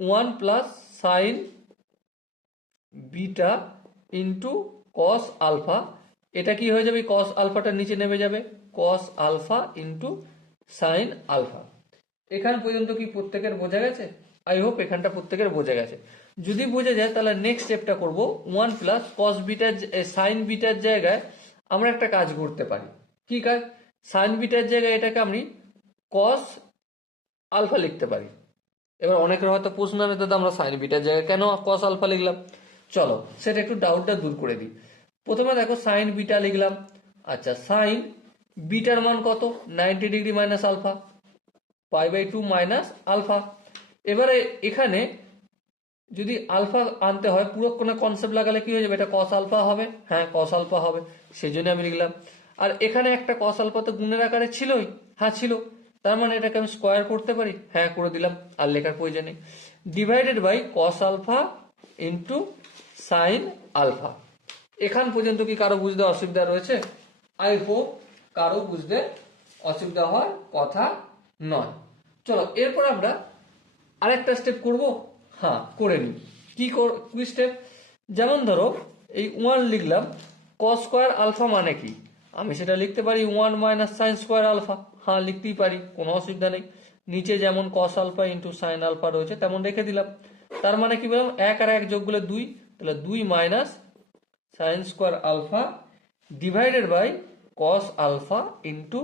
1 plus sine beta into cos alpha, এটা কি হয়ে যাবে, কস আলফাটা নিচে নেমে যাবে, cos alpha into sine alpha. এখান পর্যন্ত কি প্রত্যেকের বোঝা গেছে? আই হোপ এখানটা প্রত্যেকের বোঝা গেছে। যদি বোঝা যায় তাহলে নেক্সট স্টেপটা করব, 1 প্লাস কস বিটার সাইন বিটার জায়গায় আমরা একটা কাজ করতে পারি। কি কাজ? সাইন বিটার জায়গায় এটাকে আমি কস আলফা লিখতে পারি। এবার অনেকের হয়তো প্রশ্ন হবে, দাদা আমরা সাইন বিটার জায়গায় কেন কস আলফা লিখলাম? চলো সেটা একটু ডাউটটা দূর করে দিই। প্রথমে দেখো সাইন বিটা লিখলাম, আচ্ছা সাইন বিটার মান কত, 90 degree minus alpha, pi by two minus alpha. এবারে এখানে যদি আলফা আনতে হয় পুরো কোনো কনসেপ্ট লাগালে কি হয়ে যাবে, এটা কস আলফা হবে, হ্যাঁ কস আলফা হবে, সেই জন্য আমি লিখলাম। আর এখানে একটা কস আলফা তো গুণের আকারে ছিলই, হ্যাঁ ছিল, তার মানে এটাকে আমি স্কোয়ার করতে পারি, হ্যাঁ করে দিলাম, আর লেখার প্রয়োজন নেই। Divided by cos alpha into sine alpha. এখান পর্যন্ত কি কারো বুঝতে অসুবিধা রয়েছে? আই হোপ কারো বুঝতে অসুবিধা হওয়ার কথা নয়। চলো এরপর আমরা আরেকটা স্টেপ করব, হ্যাঁ করে নিই। কি স্টেপ? যেমন ধরো এই 1 লিখলাম, কস স্কোয়ার আলফা মানে কি, আমি সেটা লিখতে পারি 1 মাইনাস সাইন স্কোয়ার আলফা, হ্যাঁ লিখতেই পারি, কোনো অসুবিধা নেই। নিচে যেমন cos alpha into sine alpha রয়েছে তেমন রেখে দিলাম। তার মানে কি বললাম, এক আর এক যোগ করলে 2, তাহলে 2 minus sine square alpha divided by cos alpha into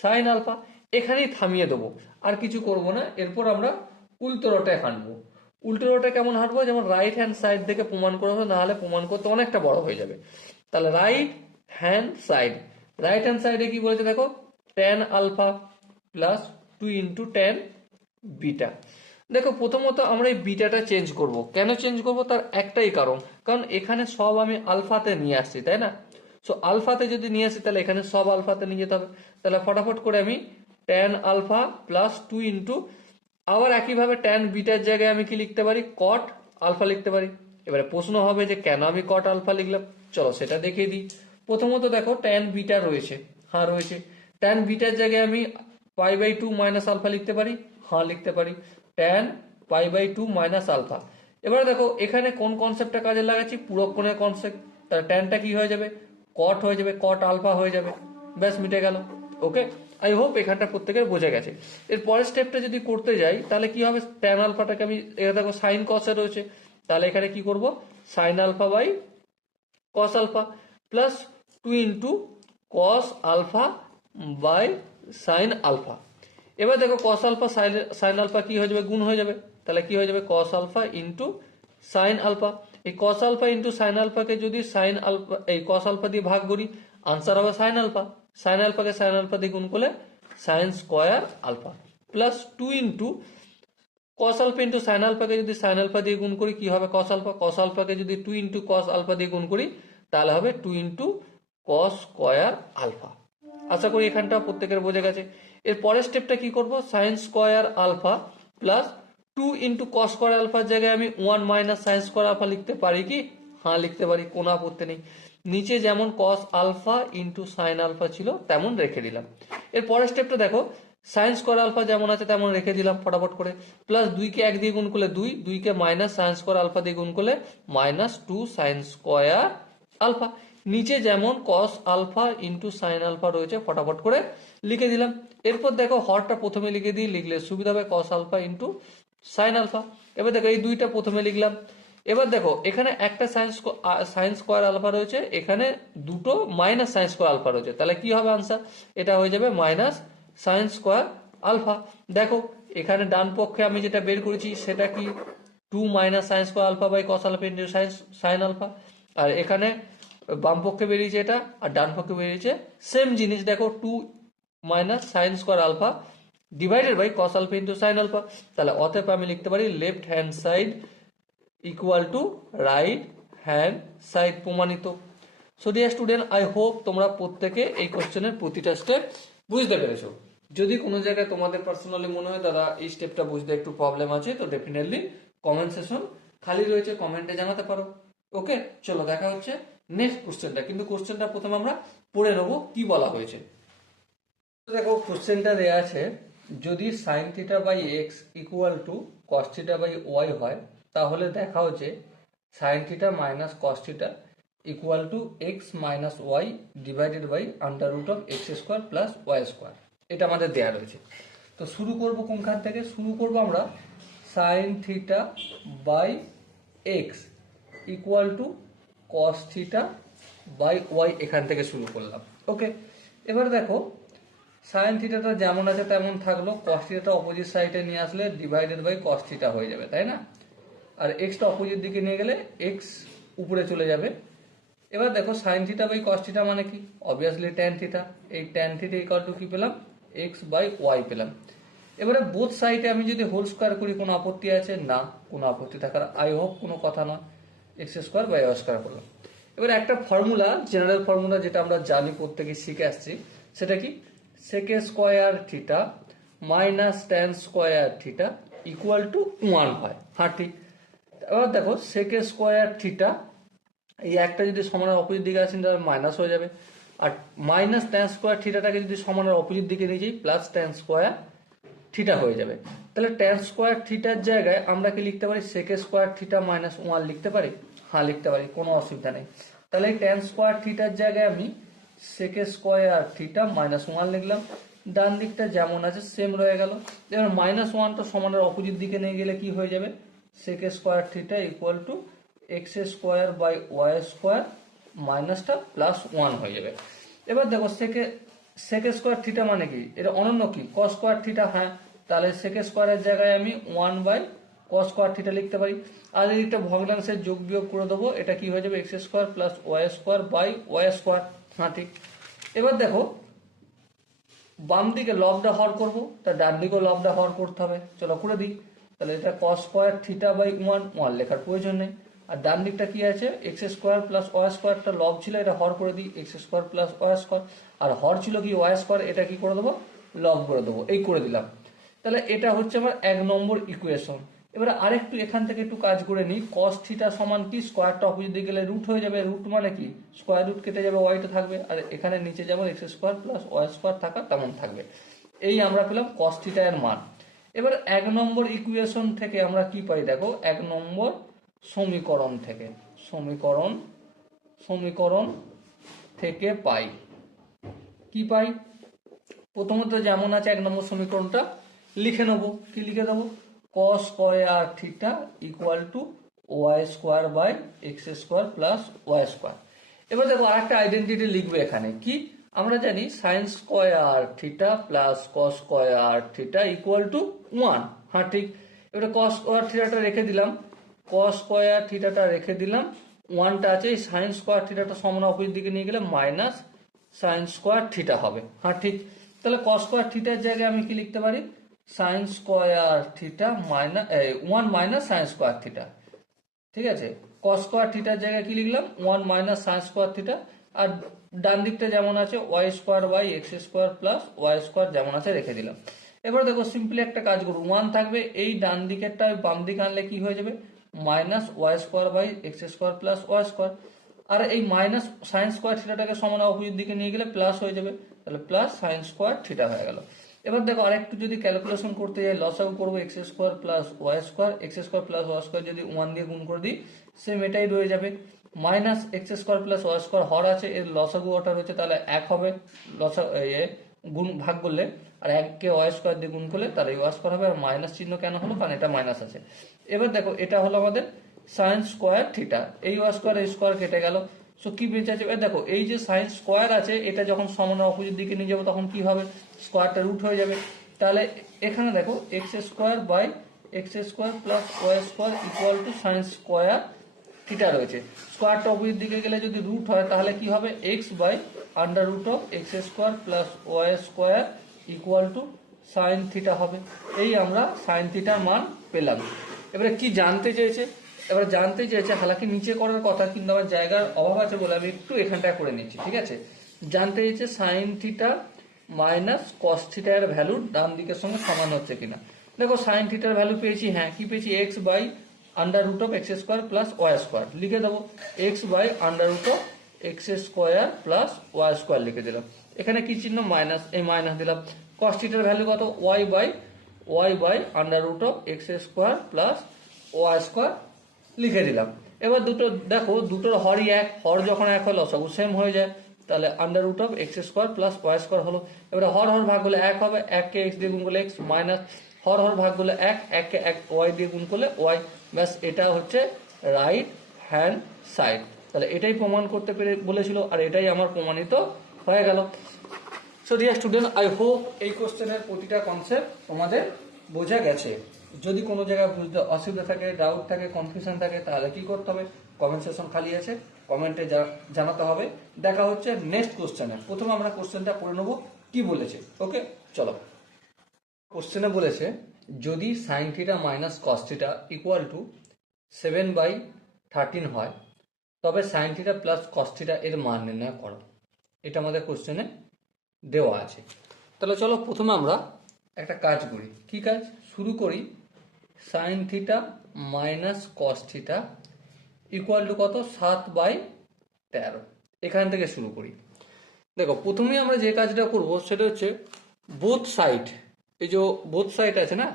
sine alpha. এখানেই থামিয়ে দেবো, আর কিছু করব না। এরপর আমরা উল্টো রোটে হাঁটবো। উল্টো রোটে কেমন হাঁটবো, যেমন রাইট হ্যান্ড সাইড থেকে প্রমাণ করা হবে, নাহলে প্রমাণ করতে অনেকটা বড় হয়ে যাবে। তাহলে রাইট হ্যান্ড সাইডে কি বলেছে দেখো, tan alpha plus 2 into tan beta. দেখো প্রথমত আমরা এই বিটাটা চেঞ্জ করব। কেন চেঞ্জ করব? তার একটাই কারণ এখানে সব আমি আলফাতে নিয়ে আসছি, তাই না? সো আলফাতে যদি নিয়ে আসি তাহলে এখানে সব আলফাতে নিয়ে যেতে হবে। তাহলে ফটাফট করে আমি ট্যান আলফা প্লাস 2 ইন্টু, আবার একইভাবে ট্যান বিটার জায়গায় আমি কি লিখতে পারি, কট আলফা লিখতে পারি। এবারে প্রশ্ন হবে যে কেন আমি কট আলফা লিখলাম, চলো সেটা দেখিয়ে দিই। প্রথমত দেখো ট্যান বিটা রয়েছে, হ্যাঁ রয়েছে, ট্যান বিটার জায়গায় আমি pi by two minus alpha লিখতে পারি, হ্যাঁ লিখতে পারি, tan pi by two minus alpha. এবার দেখো এখানে কোন কনসেপ্টটা কাজে লাগাচ্ছি, পুরক্ষণের কনসেপ্ট। তাহলে ট্যানটা কি হয়ে যাবে, কট হয়ে যাবে, কট আলফা হয়ে যাবে, ব্যাস মিটে গেল। ওকে, আই হোপ এখানটা প্রত্যেকের বোঝা গেছে। এর পরের স্টেপটা যদি করতে যাই তাহলে কি হবে, ট্যান আলফাটাকে আমি, এটা দেখো সাইন কসে রয়েছে, তাহলে এখানে কি করব, sine alpha by cos alpha plus 2 into cos alpha by sine alpha. এবার দেখো কস আলফা সাইন আলফা কি হয়ে যাবে, গুণ হয়ে যাবে, তাহলে কি হয়ে যাবে, cos alpha into sine alpha. এই কস আলফা ইন্টু সাইন আলফাকে যদি সাইন আলফা এই কস আলফা দিয়ে ভাগ করি, আনসার হবে সাইন আলফা। সাইন আলফাকে সাইন আলফা দিয়ে গুণ করলে sine square alpha plus 2 into cos alpha into sine আলফাকে যদি সাইন আলফা দিয়ে গুণ করি কি হবে, কস আলফা। কস আলফাকে যদি 2 ইন্টু কস আলফা দিয়ে গুণ করি তাহলে হবে 2 ইন্টু কস স্কোয়ার আলফা। আশা করি এখানটা প্রত্যেকের বোঝা গেছে। এর পরের স্টেপটা কি করব, sine square alpha plus 2 into cos square আলফার জায়গায় আমি 1 মাইনাস সাইন স্কোয়ার আলফা লিখতে পারি কি, হ্যাঁ লিখতে পারি, কোনো আপত্তি নেই। নিচে যেমন cos alpha into sine alpha ছিল তেমন রেখে দিলাম। এর পরের স্টেপটা দেখো, সাইন স্কোয়ার আলফা যেমন আছে তেমন রেখে দিলাম ফটাফট করে, প্লাস 2 কে 1 দিয়ে গুণ করলে 2, 2 কে মাইনাস সাইন স্কোয়ার আলফা দিয়ে গুণ করলে মাইনাস 2 সাইন স্কোয়ার আলফা। নিচে যেমন cos alpha into sine alpha রয়েছে ফটাফট করে লিখে দিলাম। এরপর দেখো হরটা প্রথমে লিখে দিই, লিখলে সুবিধা হবে cos alpha into sine alpha. এবার দেখো এই দুইটা প্রথমে লিখলাম। এবার দেখো এখানে একটা সাইন স্কোয়ার আলফা রয়েছে, এখানে দুটো মাইনাস সাইন স্কোয়ার আলফা রয়েছে, তাহলে কি হবে আনসার? এটা হয়ে যাবে মাইনাস সাইন স্কোয়ার আলফা। দেখো এখানে ডান পক্ষে আমি যেটা বের করেছি সেটা কি 2 minus sine square alpha by cos alpha into sine alpha, আর এখানে বাম পক্ষে বেরিয়েছে এটা, আর ডান পক্ষে বেরিয়েছে সেম জিনিস। দেখো 2 minus sine square alpha divided by cos alpha into sine alpha, তাহলে অতএব আমি লিখতে পারি left hand side equal to right hand side, প্রমাণিত। So dear student, I hope তোমরা প্রত্যেকে এই কোশ্চেনের প্রতিটা স্টেপ বুঝতে পেরেছো। যদি কোনো জায়গায় তোমাদের পার্সোনালি মনে হয় দাদা এই স্টেপটা বুঝতে একটু প্রবলেম আছে, তো ডেফিনেটলি কমেন্ট সেশন খালি রয়েছে, কমেন্টে জানাতে পারো। ওকে, চলো দেখা হচ্ছে নেক্সট কোশ্চেনটা। কিন্তু কোশ্চেনটা প্রথমে আমরা পড়ে নেবো কি বলা হয়েছে। দেখো কোশ্চেনটা দেয়া আছে, যদি sine theta by x equal to cos theta by y হয়, তাহলে দেখাও যে sine theta minus cos theta equal to x minus y divided by under root of x square plus y square. এটা আমাদের দেয়া রয়েছে। তো শুরু করব কোনখান থেকে? শুরু করব আমরা sine theta by x equal to cos theta by y, এখান থেকে শুরু করলাম। ওকে, এবার দেখো সাইন থিটাটা যেমন আছে তেমন থাকলো, কস থিটাটা অপোজিট সাইডে নিয়ে আসলে ডিভাইডেড বাই কস থিটা হয়ে যাবে, তাই না? আর এক্সটা অপোজিট দিকে নিয়ে গেলে এক্স উপরে চলে যাবে। এবার দেখো sine theta by cos theta মানে কি? Obviously tan theta. এই ট্যান থিটা ইকুয়াল টু কি পেলাম? এক্স বাই ওয়াই পেলাম। এবারে বোথ সাইডে আমি যদি হোল স্কোয়ার করি কোনো আপত্তি আছে? না, কোনো আপত্তি থাকার আই হোপ কোনো কথা নয়। X square by y square করলাম। এবার একটা ফর্মুলা, জেনারেল ফর্মুলা যেটা আমরা জানি প্রত্যেকে শিখে আসছি, সেটা কি? Sec square theta minus tan square theta equal to 1 হয়। হ্যাঁ ঠিক। এবার দেখো সেক স্কোয়ার থিটা, এই একটা যদি সমানের অপোজিট দিকে আসেন তাহলে মাইনাস হয়ে যাবে, আর মাইনাস ট্যান স্কোয়ার থিটাটাকে যদি সমানের অপোজিট দিকে নিয়ে যাই প্লাস ট্যান স্কোয়ার থিটা হয়ে যাবে। তাহলে ট্যান স্কোয়ার থিটার জায়গায় আমরা কি লিখতে পারি? সেক স্কোয়ার থিটা মাইনাস 1 লিখতে পারি? হ্যাঁ লিখতে পারি, কোনো অসুবিধা নেই। তাহলে এই ট্যান স্কোয়ার থিটার জায়গায় আমি সেক স্কোয়ার থিটা মাইনাস 1 লিখলাম, ডান দিকটা যেমন আছে সেম রয়ে গেল। এবার মাইনাস 1টা সমানের অপোজিট দিকে নিয়ে গেলে কি হয়ে যাবে? Sec square theta equal to x square by y square, মাইনাসটা প্লাস 1 হয়ে যাবে। এবার দেখো সেক স্কোয়ার থিটা মানে কি? এটা অনন্য কি? কস স্কোয়ার থিটা। হ্যাঁ, তাহলে সেক স্কোয়ারের জায়গায় আমি 1 বাই কস স্কোয়ার থিটা লিখতে পারি। আর এদিকটা ভগ্নাংশের যোগ বিয়োগ করে দেবো, এটা কি হয়ে যাবে? X square plus y square by y square. হ্যাঁ ঠিক। এবার দেখো বাম দিকে লবটা হর করবো, তা ডান দিকেও লবটা হর করতে হবে। চলো করে দিই। তাহলে এটা কস স্কোয়ার থিটা বাই 1 লেখার প্রয়োজন নেই। আর ডান দিকটা কি আছে? এক্স স্কোয়ার প্লাস ওয়াই স্কোয়ারটা লব ছিল, এটা হর করে দিই, x square plus y square. আর হর ছিল কি? ওয়াই স্কোয়ার, এটা কি করে দেবো? লব করে দেবো। এই করে দিলাম। তাহলে এটা হচ্ছে আমার 1 নম্বর ইকুয়েশন। এবারে আরেকটু এখান থেকে একটু কাজ করে নিই। কস থিটা সমান কি? স্কোয়ারটা অপোজিট দিকে গেলে রুট হয়ে যাবে। রুট মানে কি? স্কোয়ার রুট কেটে যাবে, ওয়াইটা থাকবে, আর এখানে নিচে যেমন x square plus y square থাকা তেমন থাকবে। এই আমরা পেলাম কস থিটা এর মান। এবার 1 নম্বর ইকুয়েশন থেকে আমরা কি পাই? দেখো 1 নম্বর সমীকরণ থেকে সমীকরণ থেকে পাই কি পাই? প্রথমত যেমন আছে 1 নম্বর সমীকরণটা লিখে নেবো। কি লিখে দেবো? Cos square theta equal to y square by x square plus y square. এবার দেখো আরেকটা আইডেন্টিটি লিখবে এখানে। কি? আমরা জানি sine square theta plus cos square theta equal to 1। হ্যাঁ ঠিক। এবারে কস স্কোয়ার থিটাটা রেখে দিলাম, কস স্কোয়ার থিটাটা রেখে দিলাম, 1টা আছে। এই সাইন স্কোয়ার থিটাটা সমান অপোজিট দিকে নিয়ে গেলে মাইনাস সাইন স্কোয়ার থিটা হবে। হ্যাঁ ঠিক। তাহলে কস স্কোয়ার থিটার জায়গায় আমি কি লিখতে পারি? Sine square theta minus 1 minus sine square theta. ঠিক আছে, কস স্কোয়ার থিটার জায়গায় কি লিখলাম? 1 মাইনাস সাইন স্কোয়ার থিটা। আর ডান দিকটা যেমন আছে y square by x square plus y square যেমন আছে রেখে দিলাম। এবার দেখো সিম্পলি একটা কাজ করবো, 1 থাকবে, এই ডান দিকেরটা বাম দিকে আনলে কি হয়ে যাবে? Minus y square by x square plus y square. আর এই মাইনাস সাইন স্কোয়ার থিটাটাকে সমান অপোজিট দিকে নিয়ে গেলে প্লাস হয়ে যাবে, তাহলে প্লাস সাইন স্কোয়ার থিটা হয়ে গেল। এবার দেখো আরেকটু যদি ক্যালকুলেশন করতে যাই, লসাগু করবো x square plus y square, x square plus y square যদি 1 দিয়ে গুণ করে দিই সেম এটাই রয়ে যাবে। Minus x square plus y square হর আছে, এর লসাগু ওটা রয়েছে, তাহলে এক হবে গুণ ভাগ করলে, আর এককে ওয়াই স্কোয়ার দিয়ে গুণ করলে তাহলে ওয়াই স্কোয়ার হবে। আর মাইনাস চিহ্ন কেন হলো, কারণ এটা মাইনাস আছে। এবার দেখো এটা হলো আমাদের সাইন স্কোয়ার থিটা, এই ওয়াই স্কোয়ার এই স্কোয়ার কেটে গেল। সো কি বেঁচে আছে, এবার দেখো এই যে সাইন স্কোয়ার আছে এটা যখন সমানের অপোজিট দিকে নিয়ে যাবো তখন কি হবে, স্কোয়ারটা রুট হয়ে যাবে। তাহলে এখানে দেখো x square by x square plus y square equal to sine square theta রয়েছে। স্কোয়ারটা অপোজিট দিকে গেলে যদি রুট হয় তাহলে কি হবে, x by under root of x square plus y square equal to sine theta হবে। এই আমরা সাইন থিটার মান পেলাম। এবারে কি জানতে চেয়েছে, এবার জানতে চেয়েছে হালাকি নিচে করার কথা, কিন্তু আমার জায়গার অভাব আছে বলে আমি একটু এখানটা করে নিচ্ছি, ঠিক আছে। জানতে চেয়েছে sign theta minus cos theta এর ভ্যালু ডান দিকের সঙ্গে সমান হচ্ছে কিনা। দেখো সাইন থিটার ভ্যালু পেয়েছি, হ্যাঁ কি পেয়েছি, x by under root of x square plus y square লিখে দেবো, x by under root of x square plus y square লিখে দিলাম। এখানে কি চিহ্ন, মাইনাস, এই মাইনাস দিলাম। কস থিটার ভ্যালু কত, y by under root of x square plus y square লিখে দিলাম। এবার দুটো দেখো দুটোর হরই এক, হর যখন এক হলো সব সেম হয়ে যায়, তাহলে under root of x square plus y square হলো। এবারে হর হর ভাগ করলে এক হবে, এককে এক্স দিয়ে গুণ করলে এক্স, মাইনাস হর হর ভাগ করলে এক, এককে এক ওয়াই দিয়ে গুণ করলে ওয়াই। ব্যাস এটা হচ্ছে রাইট হ্যান্ড সাইড। তাহলে এটাই প্রমাণ করতে পেরে বলেছিল, আর এটাই আমার প্রমাণিত হয়ে গেল। So dear student, I hope এই কোশ্চেনের প্রতিটা কনসেপ্ট তোমাদের বোঝা গেছে। যদি কোনো জায়গায় বুঝতে অসুবিধা থাকে, ডাউট থাকে, কনফিউশন থাকে, তাহলে কি করতে হবে, কমেন্ট সেকশন খালি আছে, কমেন্টে জানাতে হবে। দেখা হচ্ছে নেক্সট কোশ্চেনে। প্রথমে আমরা কোশ্চেনটা পড়ে নেবো কি বলেছে। ওকে, চলো। কোশ্চেনে বলেছে যদি sine theta minus cos theta equal two 7/13 হয়, তবে sign theta plus cos theta এর মান নির্ণয় করো। এটা আমাদের কোশ্চেনে দেওয়া আছে। তাহলে চলো প্রথমে আমরা একটা কাজ করি। কি কাজ শুরু করি, sign theta minus cos theta equal two কত, 7/13, এখান থেকে শুরু করি। দেখো প্রথমেই আমরা যে কাজটা করব সেটা হচ্ছে বোথ সাইড, এই যে বোথ সাইড আছে না,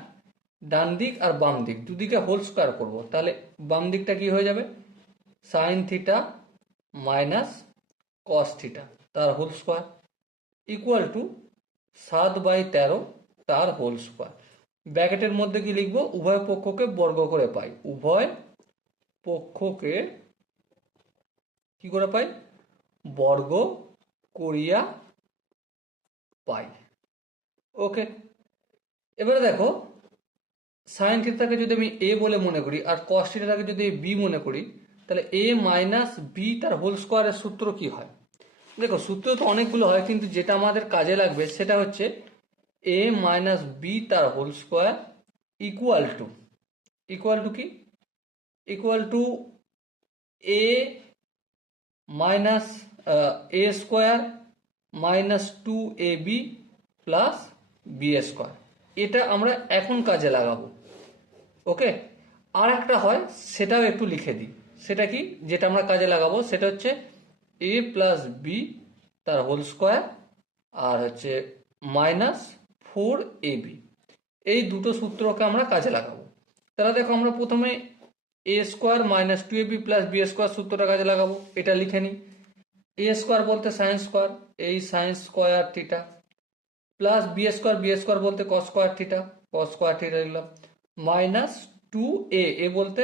ডান দিক আর বাম দিক দুদিকে হোল স্কোয়ার করবো। তাহলে বাম দিকটা কি হয়ে যাবে, sign theta minus cos theta তার হোল স্কোয়ার ইকুয়াল টু 7/13 তার হোল স্কোয়ার। ব্র্যাকেটের মধ্যে কি লিখবো, উভয় পক্ষকে বর্গ করে পাই, উভয় পক্ষকে কি করে পাই, বর্গ করিয়া পাই। ওকে, এবারে দেখো সাইন থিটাকে যদি আমি এ বলে মনে করি আর কস থিটাকে যদি বি মনে করি, তাহলে এ মাইনাস বি তার হোল স্কোয়ারের সূত্র কি হয়। দেখো সূত্র তো অনেকগুলো হয়, কিন্তু যেটা আমাদের কাজে লাগবে সেটা হচ্ছে এ মাইনাস বি তার হোল স্কোয়ার ইকুয়াল টু কি, equal to a minus a square minus 2ab plus b square. এটা আমরা এখন কাজে লাগাবো। ওকে, আর একটা হয় সেটাও একটু লিখে দিই। সেটা কি, যেটা আমরা কাজে লাগাবো সেটা হচ্ছে এ প্লাস বি তার হোল স্কোয়ার আর হচ্ছে মাইনাস 4ab। এই দুটো সূত্রকে আমরা কাজে লাগাবো। তাহলে দেখো আমরা প্রথমে a square minus 2ab plus b square সূত্রটা কাজে লাগাবো। এটা লিখে নিই, এ স্কোয়ার বলতে সাইন স্কোয়ার, এই sine square theta, plus b square বলতে cos square theta, cos square theta লিখলাম, মাইনাস 2a বলতে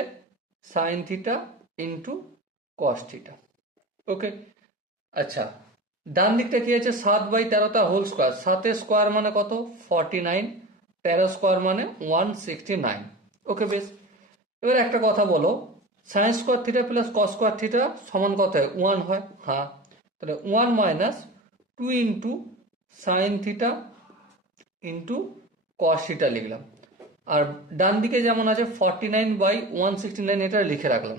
sine theta into cos theta. Okay, আচ্ছা ডান দিকটা কি আছে, 7/13 তার হোল স্কোয়ার, 7 স্কোয়ার মানে কত 49, 13 স্কোয়ার মানে 169। ওকে বেশ, এবার একটা কথা বলো, sign square theta plus cos square theta সমান কত হয়, 1 হয়। হ্যাঁ, তাহলে 1 minus 2 into sine theta into cos theta লিখলাম। আর ডান দিকে যেমন আছে 49/169 এটা লিখে রাখলাম।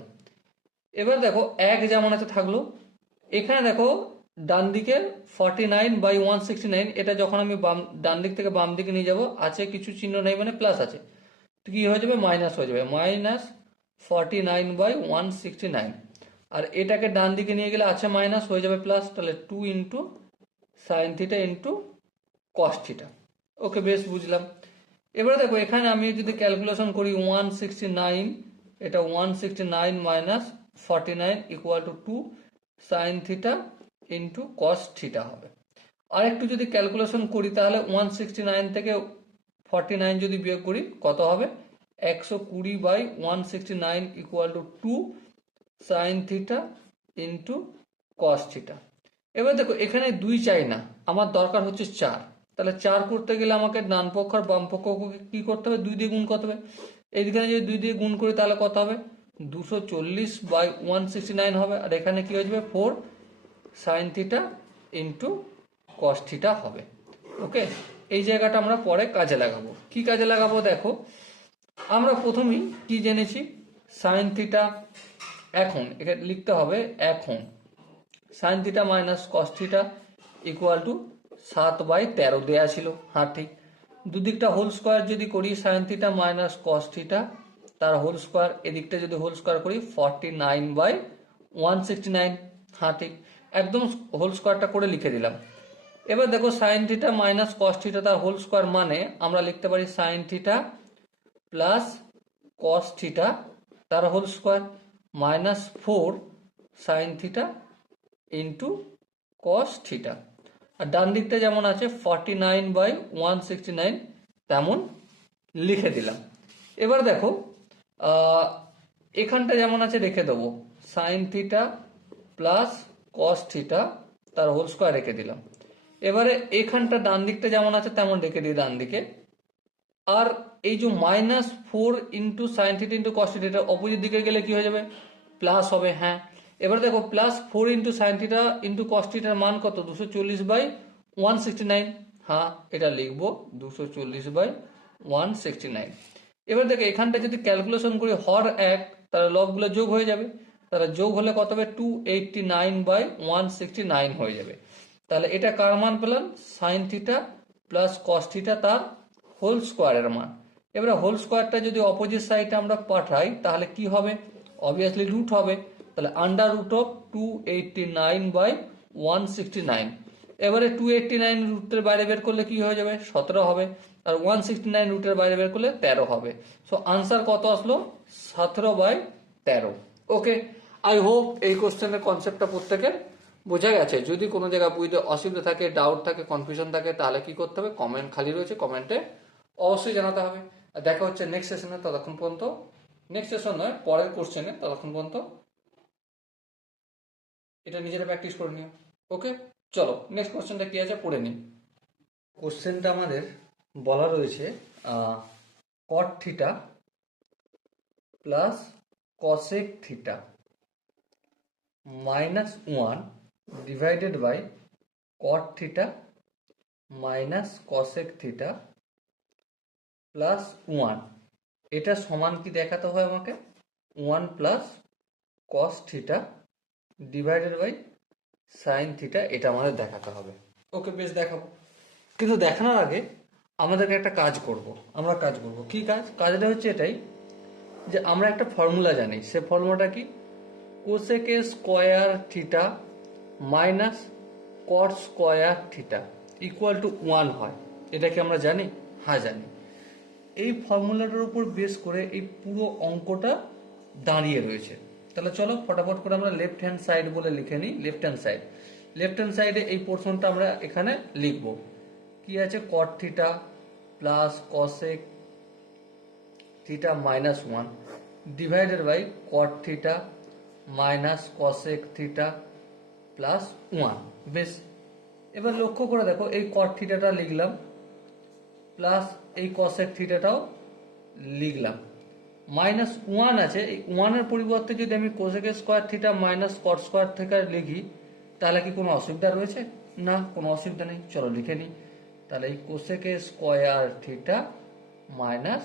এবার দেখো এক যেমন আছে থাকলো, এখানে দেখো ডান দিকে 49/169, এটা যখন আমি ডান দিক থেকে বাম দিকে নিয়ে যাব, আছে কিছু চিহ্ন নেই মানে প্লাস আছে, তো কি হয়ে যাবে, মাইনাস হয়ে যাবে, মাইনাস 49/169। আর এটাকে ডান দিকে নিয়ে গেলে আছে মাইনাস হয়ে যাবে প্লাস, তাহলে 2 into sine theta into cos theta. Okay বেশ, বুঝলাম। এবারে দেখো এখানে আমি যদি ক্যালকুলেশন করি 169, এটা 169 minus 49 equal to 2 sign theta into cos theta হবে। আর একটু যদি ক্যালকুলেশন করি তাহলে 169 থেকে 49 যদি বিয়োগ করি কত হবে, 120/169 equal to 2 sign theta into cos theta. এবার দেখো এখানে 2 চাই না, আমার দরকার হচ্ছে 4। তাহলে 4 করতে গেলে আমাকে ডান পক্ষ আর বাম পক্ষকে কি করতে হবে, 2 দিয়ে গুণ করতে হবে। এইখানে যদি 2 দিয়ে গুণ করি তাহলে কত হবে, 240/169 হবে। আর এখানে কি হয়ে যাবে, 4 sine theta into cos theta হবে। ওকে, এই জায়গাটা আমরা পরে কাজে লাগাবো। কি কাজে লাগাবো দেখো, আমরা প্রথমেই কি জেনেছি, সাইন থিটা, এখন এখানে লিখতে হবে, এখন sign theta minus cos theta equal two 7/13 দেয়া ছিল। হ্যাঁ ঠিক, দুদিকটা হোল স্কোয়ার যদি করি, sign theta minus cos theta তার হোল স্কোয়ার, এদিকটা যদি হোল স্কোয়ার করি 49/169। হ্যাঁ ঠিক, একদম হোল স্কোয়ারটা করে লিখে দিলাম। এবার দেখো sine theta minus cos theta তার হোল স্কোয়ার মানে আমরা লিখতে পারি sine theta plus cos theta তার whole square minus 4 sine theta into cos theta. আর ডান দিকটা যেমন আছে 49/169 তেমন লিখে দিলাম। এবার দেখো এখানটা যেমন আছে রেখে দেবো, sign theta plus cos theta তার হোল স্কোয়ার রেখে দিলাম। এবারে এখানটা ডান দিকটা যেমন আছে তেমন রেখে দিই ডান দিকে। আর এই যে -4 into sine theta into cos theta, এটা অপোজিট দিকে গেলে কি হয়ে যাবে, প্লাস হবে। হ্যাঁ, এবার দেখো +4 ইন্টু সাইন থিটা ইন্টু কস থিটার মান কত, 240/169। হ্যাঁ, এটা লিখবো 240/169। এবার দেখো এখানটা যদি ক্যালকুলেশন করি হর এক, তাহলে লবগুলো যোগ হয়ে যাবে। তাহলে যোগ হলে কত হবে, 289/169 হয়ে যাবে। তাহলে এটা কার মান পেলাম, sign theta plus cos theta তার হোল স্কোয়ারের মান। এবারে হোল স্কোয়ারটা যদি অপোজিট সাইডে আমরা পাঠাই তাহলে কি হবে, অবভিয়াসলি রুট হবে। তাহলে আন্ডার রুট অফ 289/169। এবারে 289 রুটের বাইরে বের করলে কি হয়ে যাবে, 17 হবে। আর 169 রুটের বাইরে বের করলে 13 হবে। সো আনসার কত আসলো, 17/13। ওকে, আই হোপ এই কোশ্চেনের কনসেপ্টটা প্রত্যেকের বোঝা গেছে। যদি কোনো জায়গায় বুঝতে অসুবিধা থাকে, ডাউট থাকে, কনফিউশন থাকে, তাহলে কি করতে হবে, কমেন্ট খালি রয়েছে, কমেন্টে অবশ্যই জানাতে হবে। আর দেখা হচ্ছে নেক্সট সেশনে, ততক্ষণ পর্যন্ত, নেক্সট সেশন নয় পরের কোশ্চেনে, ততক্ষণ পর্যন্ত এটা নিজেরা প্র্যাকটিস করে নিও। ওকে, চলো নেক্সট কোশ্চেনটা কি আছে পড়ে নিই। কোশ্চেনটা আমাদের বলা রয়েছে cot theta plus cosec theta -1 divided by cot theta minus cosec theta plus 1, এটা সমান কি দেখাতে হয় আমাকে, 1 plus cos theta divided by sine theta, এটা আমাদের দেখাতে হবে। ওকে, বেশ দেখাবো। কিন্তু দেখানোর আগে আমাদেরকে একটা কাজ করব। আমরা কাজ করব, কি কাজ, কাজটা হচ্ছে এটাই যে আমরা একটা ফর্মুলা জানি। সে ফর্মুলাটা কি, cosec square theta minus cot square theta equal to 1 হয়। এটা কি আমরা জানি? হ্যাঁ জানি। এই ফর্মুলাটার উপর বেস করে এই পুরো অঙ্কটা দাঁড়িয়ে রয়েছে। তাহলে চলো ফটাফট করে আমরা লেফট হ্যান্ড সাইড বলে লিখে নিই। লেফট হ্যান্ড সাইডে এই পোর্শনটা আমরা এখানে লিখব। কি আছে, cot theta plus cosec theta minus 1 divided by cot theta minus cosec theta plus 1। বেশ, এবার লক্ষ্য করে দেখো এই কট থিটাটা লিখলাম প্লাস এই কসেক থিটাটাও লিখলাম। -1 আছে, এই 1-এর পরিবর্তে যদি আমি cosec square theta minus cot square theta লিখি তাহলে কি কোনো অসুবিধা রয়েছে? না, কোনো অসুবিধা নেই। চলো লিখে নিই। তাহলে এই cosec square theta minus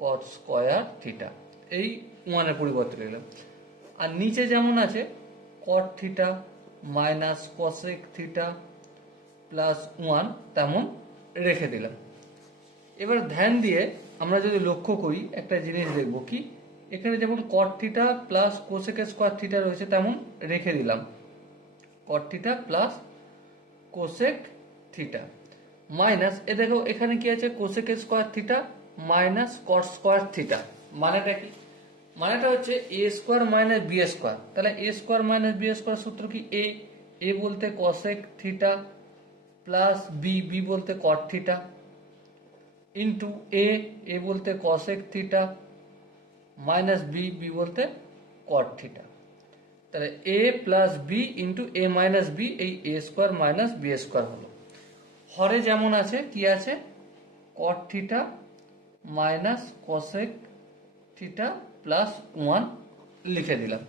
cot square theta, এই 1-এর পরিবর্তে লিখলাম। আর নিচে যেমন আছে cot theta minus cosec theta plus 1 তেমন রেখে দিলাম। এবার ধ্যান দিয়ে আমরা যদি লক্ষ্য করি একটা জিনিস দেখব, কি এখানে যেমন cot theta plus cosec square theta রয়েছে তেমন রেখে দিলাম, cot theta plus cosec theta minus এ দেখো এখানে কি আছে, cosec square theta minus cot square theta. মানেটা কি, মানেটা হচ্ছে a square minus b square. তাহলে a square minus b square সূত্র কি? এ বলতে কসেক থিটা প্লাস বি বলতে কট থিটা ইন্টু এ বলতে কসেক থিটা মাইনাস বি বলতে কট থিটা। তাহলে a plus B into A minus B, এই এ স্কোয়ার মাইনাস বি স্কোয়ার হলো। হরে যেমন আছে কি আছে? Cot theta minus cosec theta plus 1 লিখে দিলাম।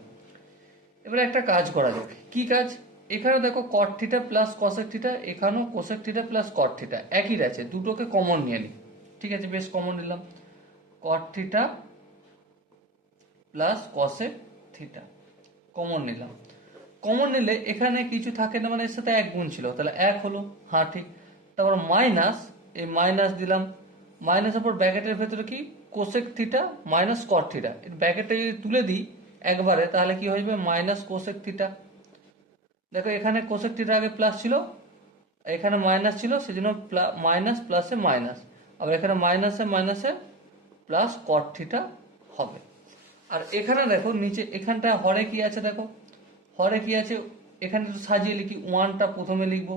এবারে একটা কাজ করা যাক। কি কাজ? এখানে দেখো cot theta plus cosec theta, এখানেও cosec theta plus cot theta একই আছে, দুটোকে কমন নিয়ে নিই। ঠিক আছে, বেশ কমন নিলাম। কট theta plus cosec theta common নিলাম। কমন নিলে এখানে কিছু থাকে না, মানে এর সাথে এক গুণ ছিল, তাহলে এক হলো। হ্যাঁ ঠিক। তারপর মাইনাস, এই মাইনাস দিলাম। মাইনাসের পর ব্র্যাকেটের ভেতরে কি? Cosec theta minus cot theta. ব্র্যাকেটটা যদি তুলে দিই একবারে, তাহলে কি হয়ে যাবে? Minus cosec theta. দেখো এখানে কোসেক থিটা আগে প্লাস ছিল, এখানে মাইনাস ছিল, সেজন্য মাইনাস প্লাসে মাইনাস। আবার এখানে মাইনাসে মাইনাসে প্লাস কট থিটা হবে। আর এখানে দেখো নিচে এখানটা হরে কি আছে? দেখো হরে কি আছে, এখানে একটু সাজিয়ে লিখি। 1টা প্রথমে লিখবো,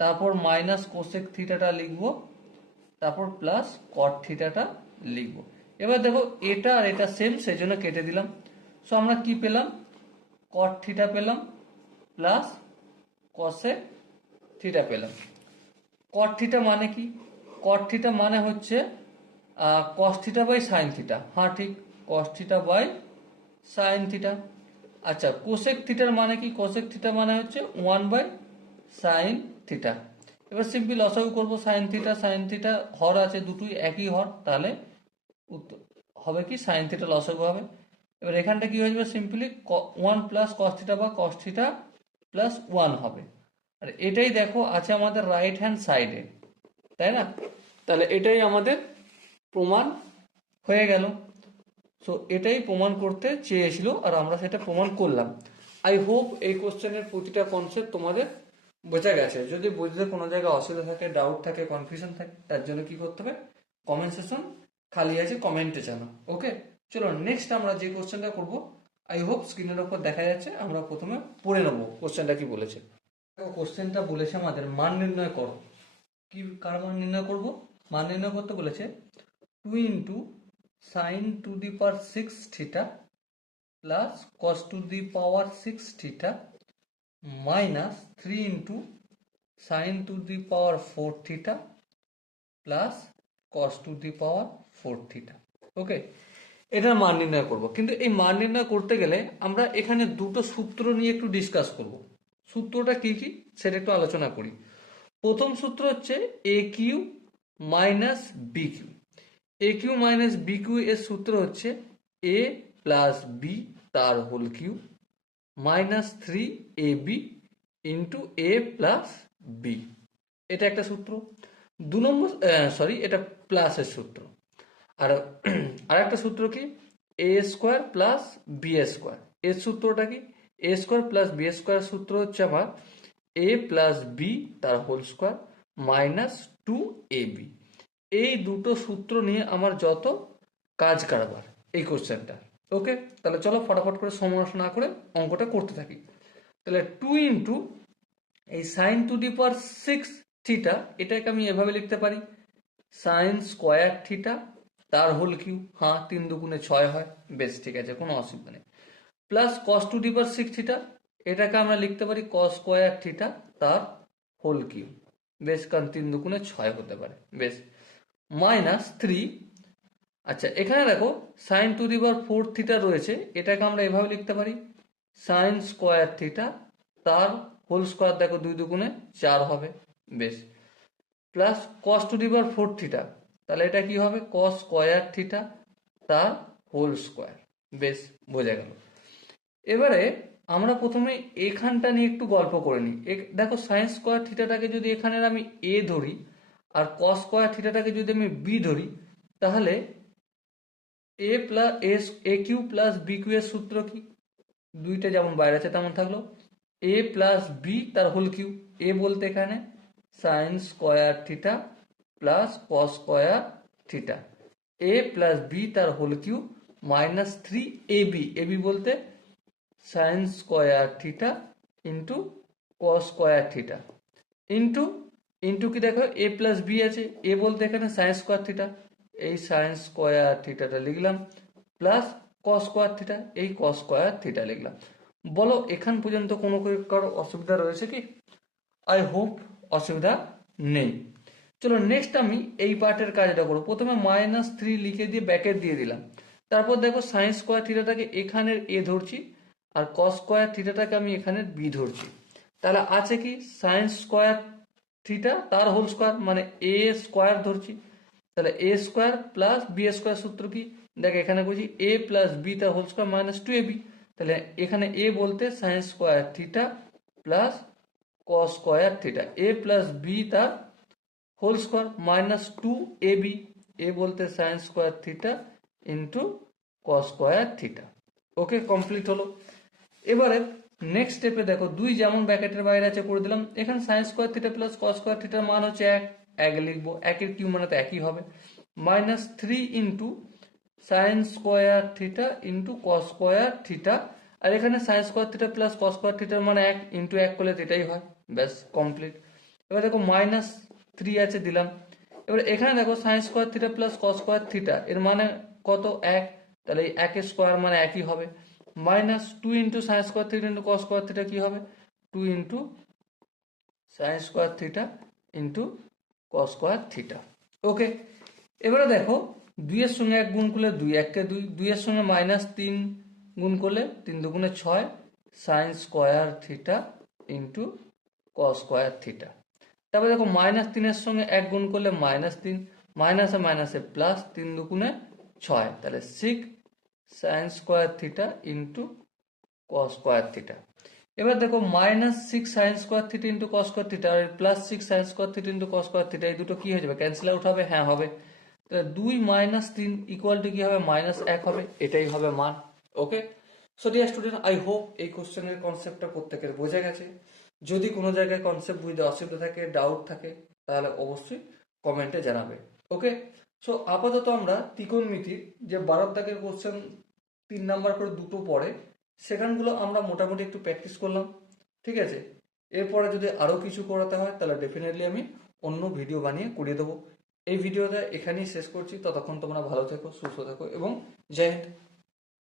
তারপর মাইনাস কোসেক থিটাটা লিখবো, তারপর প্লাস কট থিটাটা লিখবো। এবার দেখো এটা আর এটা সেম, সেজন্য কেটে দিলাম। সো আমরা কি পেলাম? কট থিটা পেলাম প্লাস কসেক থিটা পেলাম। কট থিটা মানে কি? কট থিটা মানে হচ্ছে cos theta by sine theta. হ্যাঁ ঠিক, cos theta by sine theta. আচ্ছা, কোসেক থিটার মানে কি? কোসেক থিটা মানে হচ্ছে 1 বাই সাইন থিটা। এবার সিম্পল লসাগু করবো। সাইন থিটা হর আছে, দুটোই একই হর, তাহলে উত্তর হবে কি? সাইন থিটা লসাগু হবে। এবার এখানটা কি হয়ে যাবে? সিম্পলি 1 প্লাস কস থিটা বা কস থিটা প্লাস 1 হবে। আর এটাই দেখো আছে আমাদের রাইট হ্যান্ড সাইডে, তাই না? তাহলে এটাই আমাদের প্রমাণ হয়ে গেল। সো এটাই প্রমাণ করতে চেয়েছিল, আর আমরা সেটা প্রমাণ করলাম। আই হোপ এই কোশ্চেনের প্রতিটা কনসেপ্ট তোমাদের বোঝা গেছে। যদি বুঝতে কোনো জায়গায় অসুবিধা থাকে, ডাউট থাকে, কনফিউশন থাকে, তার জন্য কি করতে হবে? কমেন্ট সেকশন খালি আছে, কমেন্টে জানাও। ওকে, চলো নেক্সট আমরা যে কোশ্চেনটা করব, আই হোপ স্ক্রিনের উপর দেখা যাচ্ছে, আমরা প্রথমে পড়ে নেবো কোশ্চেনটা কি বলেছে। কোশ্চেনটা বলেছে আমাদের মান নির্ণয় করো। কি কার মান নির্ণয় করব? মান নির্ণয় করতে বলেছে 2 into sine to the power 6 theta plus cos to the power 6 theta minus 3 into sine to the power 4 theta plus cos to the power 4 theta. Okay, এটার মান নির্ণয় করব। কিন্তু এই মান নির্ণয় করতে গেলে আমরা এখানে দুটো সূত্র নিয়ে একটু ডিসকাস করব। সূত্রটা কি কি সেটা একটু আলোচনা করি। প্রথম সূত্র হচ্ছে a cube minus b cube. A cube minus b cube এর সূত্র হচ্ছে এ প্লাস বি তার whole cube minus 3ab into a plus b. এটা একটা সূত্র। 2 নম্বর, সরি, এটা প্লাসের সূত্র। আর আরেকটা সূত্র কি? এ স্কোয়ার প্লাস বি স্কোয়ার। এর সূত্রটা কি? এ স্কোয়ার প্লাস বি স্কোয়ার সূত্র হচ্ছে আমার এ প্লাস বি তার হোল স্কোয়ার মাইনাস 2ab। এই দুটো সূত্র নিয়ে আমার যত কাজ কারবার এই কোশ্চেনটা। ওকে, তাহলে চলো ফটাফট করে সমস্যা না করে অঙ্কটা করতে থাকি। তাহলে 2 ইন্টু এই sine to the power 6 theta, এটাকে আমি এভাবে লিখতে পারি সাইন স্কোয়ার থিটা তার হোল কিউ। হ্যাঁ, 3 দুগুণে 6 হয়, বেশ ঠিক আছে, কোনো অসুবিধা নেই। Plus cos to the power 6 theta, এটাকে আমরা লিখতে পারি কস স্কোয়ার থিটা তার হোল কিউ। বেশ, কারণ 3 দুগুণে 6 হতে পারে, বেশ। মাইনাস 3, আচ্ছা এখানে দেখো sine to the power 4 theta রয়েছে, এটাকে আমরা এভাবে লিখতে পারি সাইন স্কোয়ার থিটা তার হোল স্কোয়ার। দেখো 2 দুগুণে 4 হবে, বেশ। Plus cos to the power 4 theta, তাহলে এটা কি হবে? কস স্কোয়ার থিটা তার হোল স্কোয়ার। বেশ, বোঝা গেল। এবারে আমরা প্রথমে এখানটা নিয়ে একটু গল্প করে নিই। দেখো সাইন স্কোয়ার থিটাটাকে যদি এখানে আমি এ ধরি আর কস স্কোয়ার থিটাটাকে যদি আমি বি ধরি, তাহলে a plus a cube plus b cube এর সূত্র কি? দুইটা যেমন বাইরে আছে তেমন থাকলো। এ প্লাস বি তার হোল কিউ। এ বলতে এখানে sine square theta plus cos square theta. A plus b তার whole cube minus 3ab, a b বলতে sine square theta into cos square theta into into কি দেখো এ প্লাস বি আছে, a বলতে এখানে sine square theta, এই sine square থিটাটা লিখলাম, plus cos square theta, এই কস স্কোয়ার থিটা লিখলাম। বলো এখান পর্যন্ত কোনো কারো অসুবিধা রয়েছে কি? আই হোপ অসুবিধা নেই। চলো নেক্সট আমি এই পার্টের কাজটা করবো। প্রথমে -3 লিখে দিয়ে ব্যাকেট দিয়ে দিলাম, তারপর দেখো সাইন স্কোয়ার থিটাটাকে এখানের এ ধরছি আর কস স্কোয়ার থিটাটাকে আমি এখানের বি ধরছি। তাহলে আছে কি সাইন স্কোয়ার থিটা তার হোল স্কোয়ার মানে এ স্কোয়ার ধরছি, তাহলে a square plus b square সূত্র কি দেখ এখানে বলছি এ প্লাস বি তার হোল স্কোয়ার -2ab, তাহলে এখানে এ বলতে sine square theta plus cos square theta, a plus b তার হোল স্কোয়ার -2ab, এ বলতে sine square theta into cos square theta. Okay, complete হলো। এবারে নেক্সট স্টেপে দেখো 2 যেমন ব্র্যাকেটের বাইরে আছে করে দিলাম, এখানে sine square theta plus cos square থিটার মান হচ্ছে 1, 1 লিখবো, 1 এর কিউব মানে তো একই হবে, -3 into sine square theta into cos square theta, আর এখানে sine square theta plus cos square থিটার মানে 1 ইন্টু 1 করলে এটাই হয়, ব্যাস কমপ্লিট। এবার দেখো -3 আছে দিলাম, এবার এখানে দেখো sign square theta plus cos square theta এর মানে কত 1, তাহলে এই 1 এর স্কোয়ার মানে একই হবে, -2 into sine square theta into cos square theta কি হবে 2 into sine square theta into cos square theta. Okay, এবারে দেখো 2 এর সঙ্গে 1 গুণ করলে 2, 1 কে 2, 2 এর সঙ্গে -3 গুণ করলে 3 দুগুণে 6 sine square theta into cos square theta. তারপরে দেখো -3 এর সঙ্গে 1 গুণ করলে -3, মাইনাসে মাইনাসে প্লাস, 3 দুগুণে 6, তাহলে 6 sine square theta into cos square theta. এবার দেখো -6 sine square theta into cos square theta আর +6 sine square theta into cos square theta, এই দুটো কি হয়ে যাবে, ক্যান্সেল আউট হবে? হ্যাঁ হবে। তাহলে 2 -3 ইকুয়াল টু কি হবে, -1 হবে, এটাই হবে মান। Okay, so dear student, I hope এই কোশ্চেনের কনসেপ্টটা প্রত্যেকের বোঝা গেছে। যদি কোনো জায়গায় কনসেপ্ট বুঝতে অসুবিধা থাকে, ডাউট থাকে, তাহলে অবশ্যই কমেন্টে জানাবে। ওকে, সো আপাতত আমরা ত্রিকোণমিতির যে 12 দাগের কোশ্চেন 3 নাম্বার করে দুটো পড়ে সেখানগুলো আমরা মোটামুটি একটু প্র্যাকটিস করলাম, ঠিক আছে। এরপরে যদি আরও কিছু করাতে হয় তাহলে ডেফিনেটলি আমি অন্য ভিডিও বানিয়ে করিয়ে দেবো। এই ভিডিওটা এখানেই শেষ করছি, ততক্ষণ তোমরা ভালো থেকো, সুস্থ থেকো এবং জয় হিন্দ।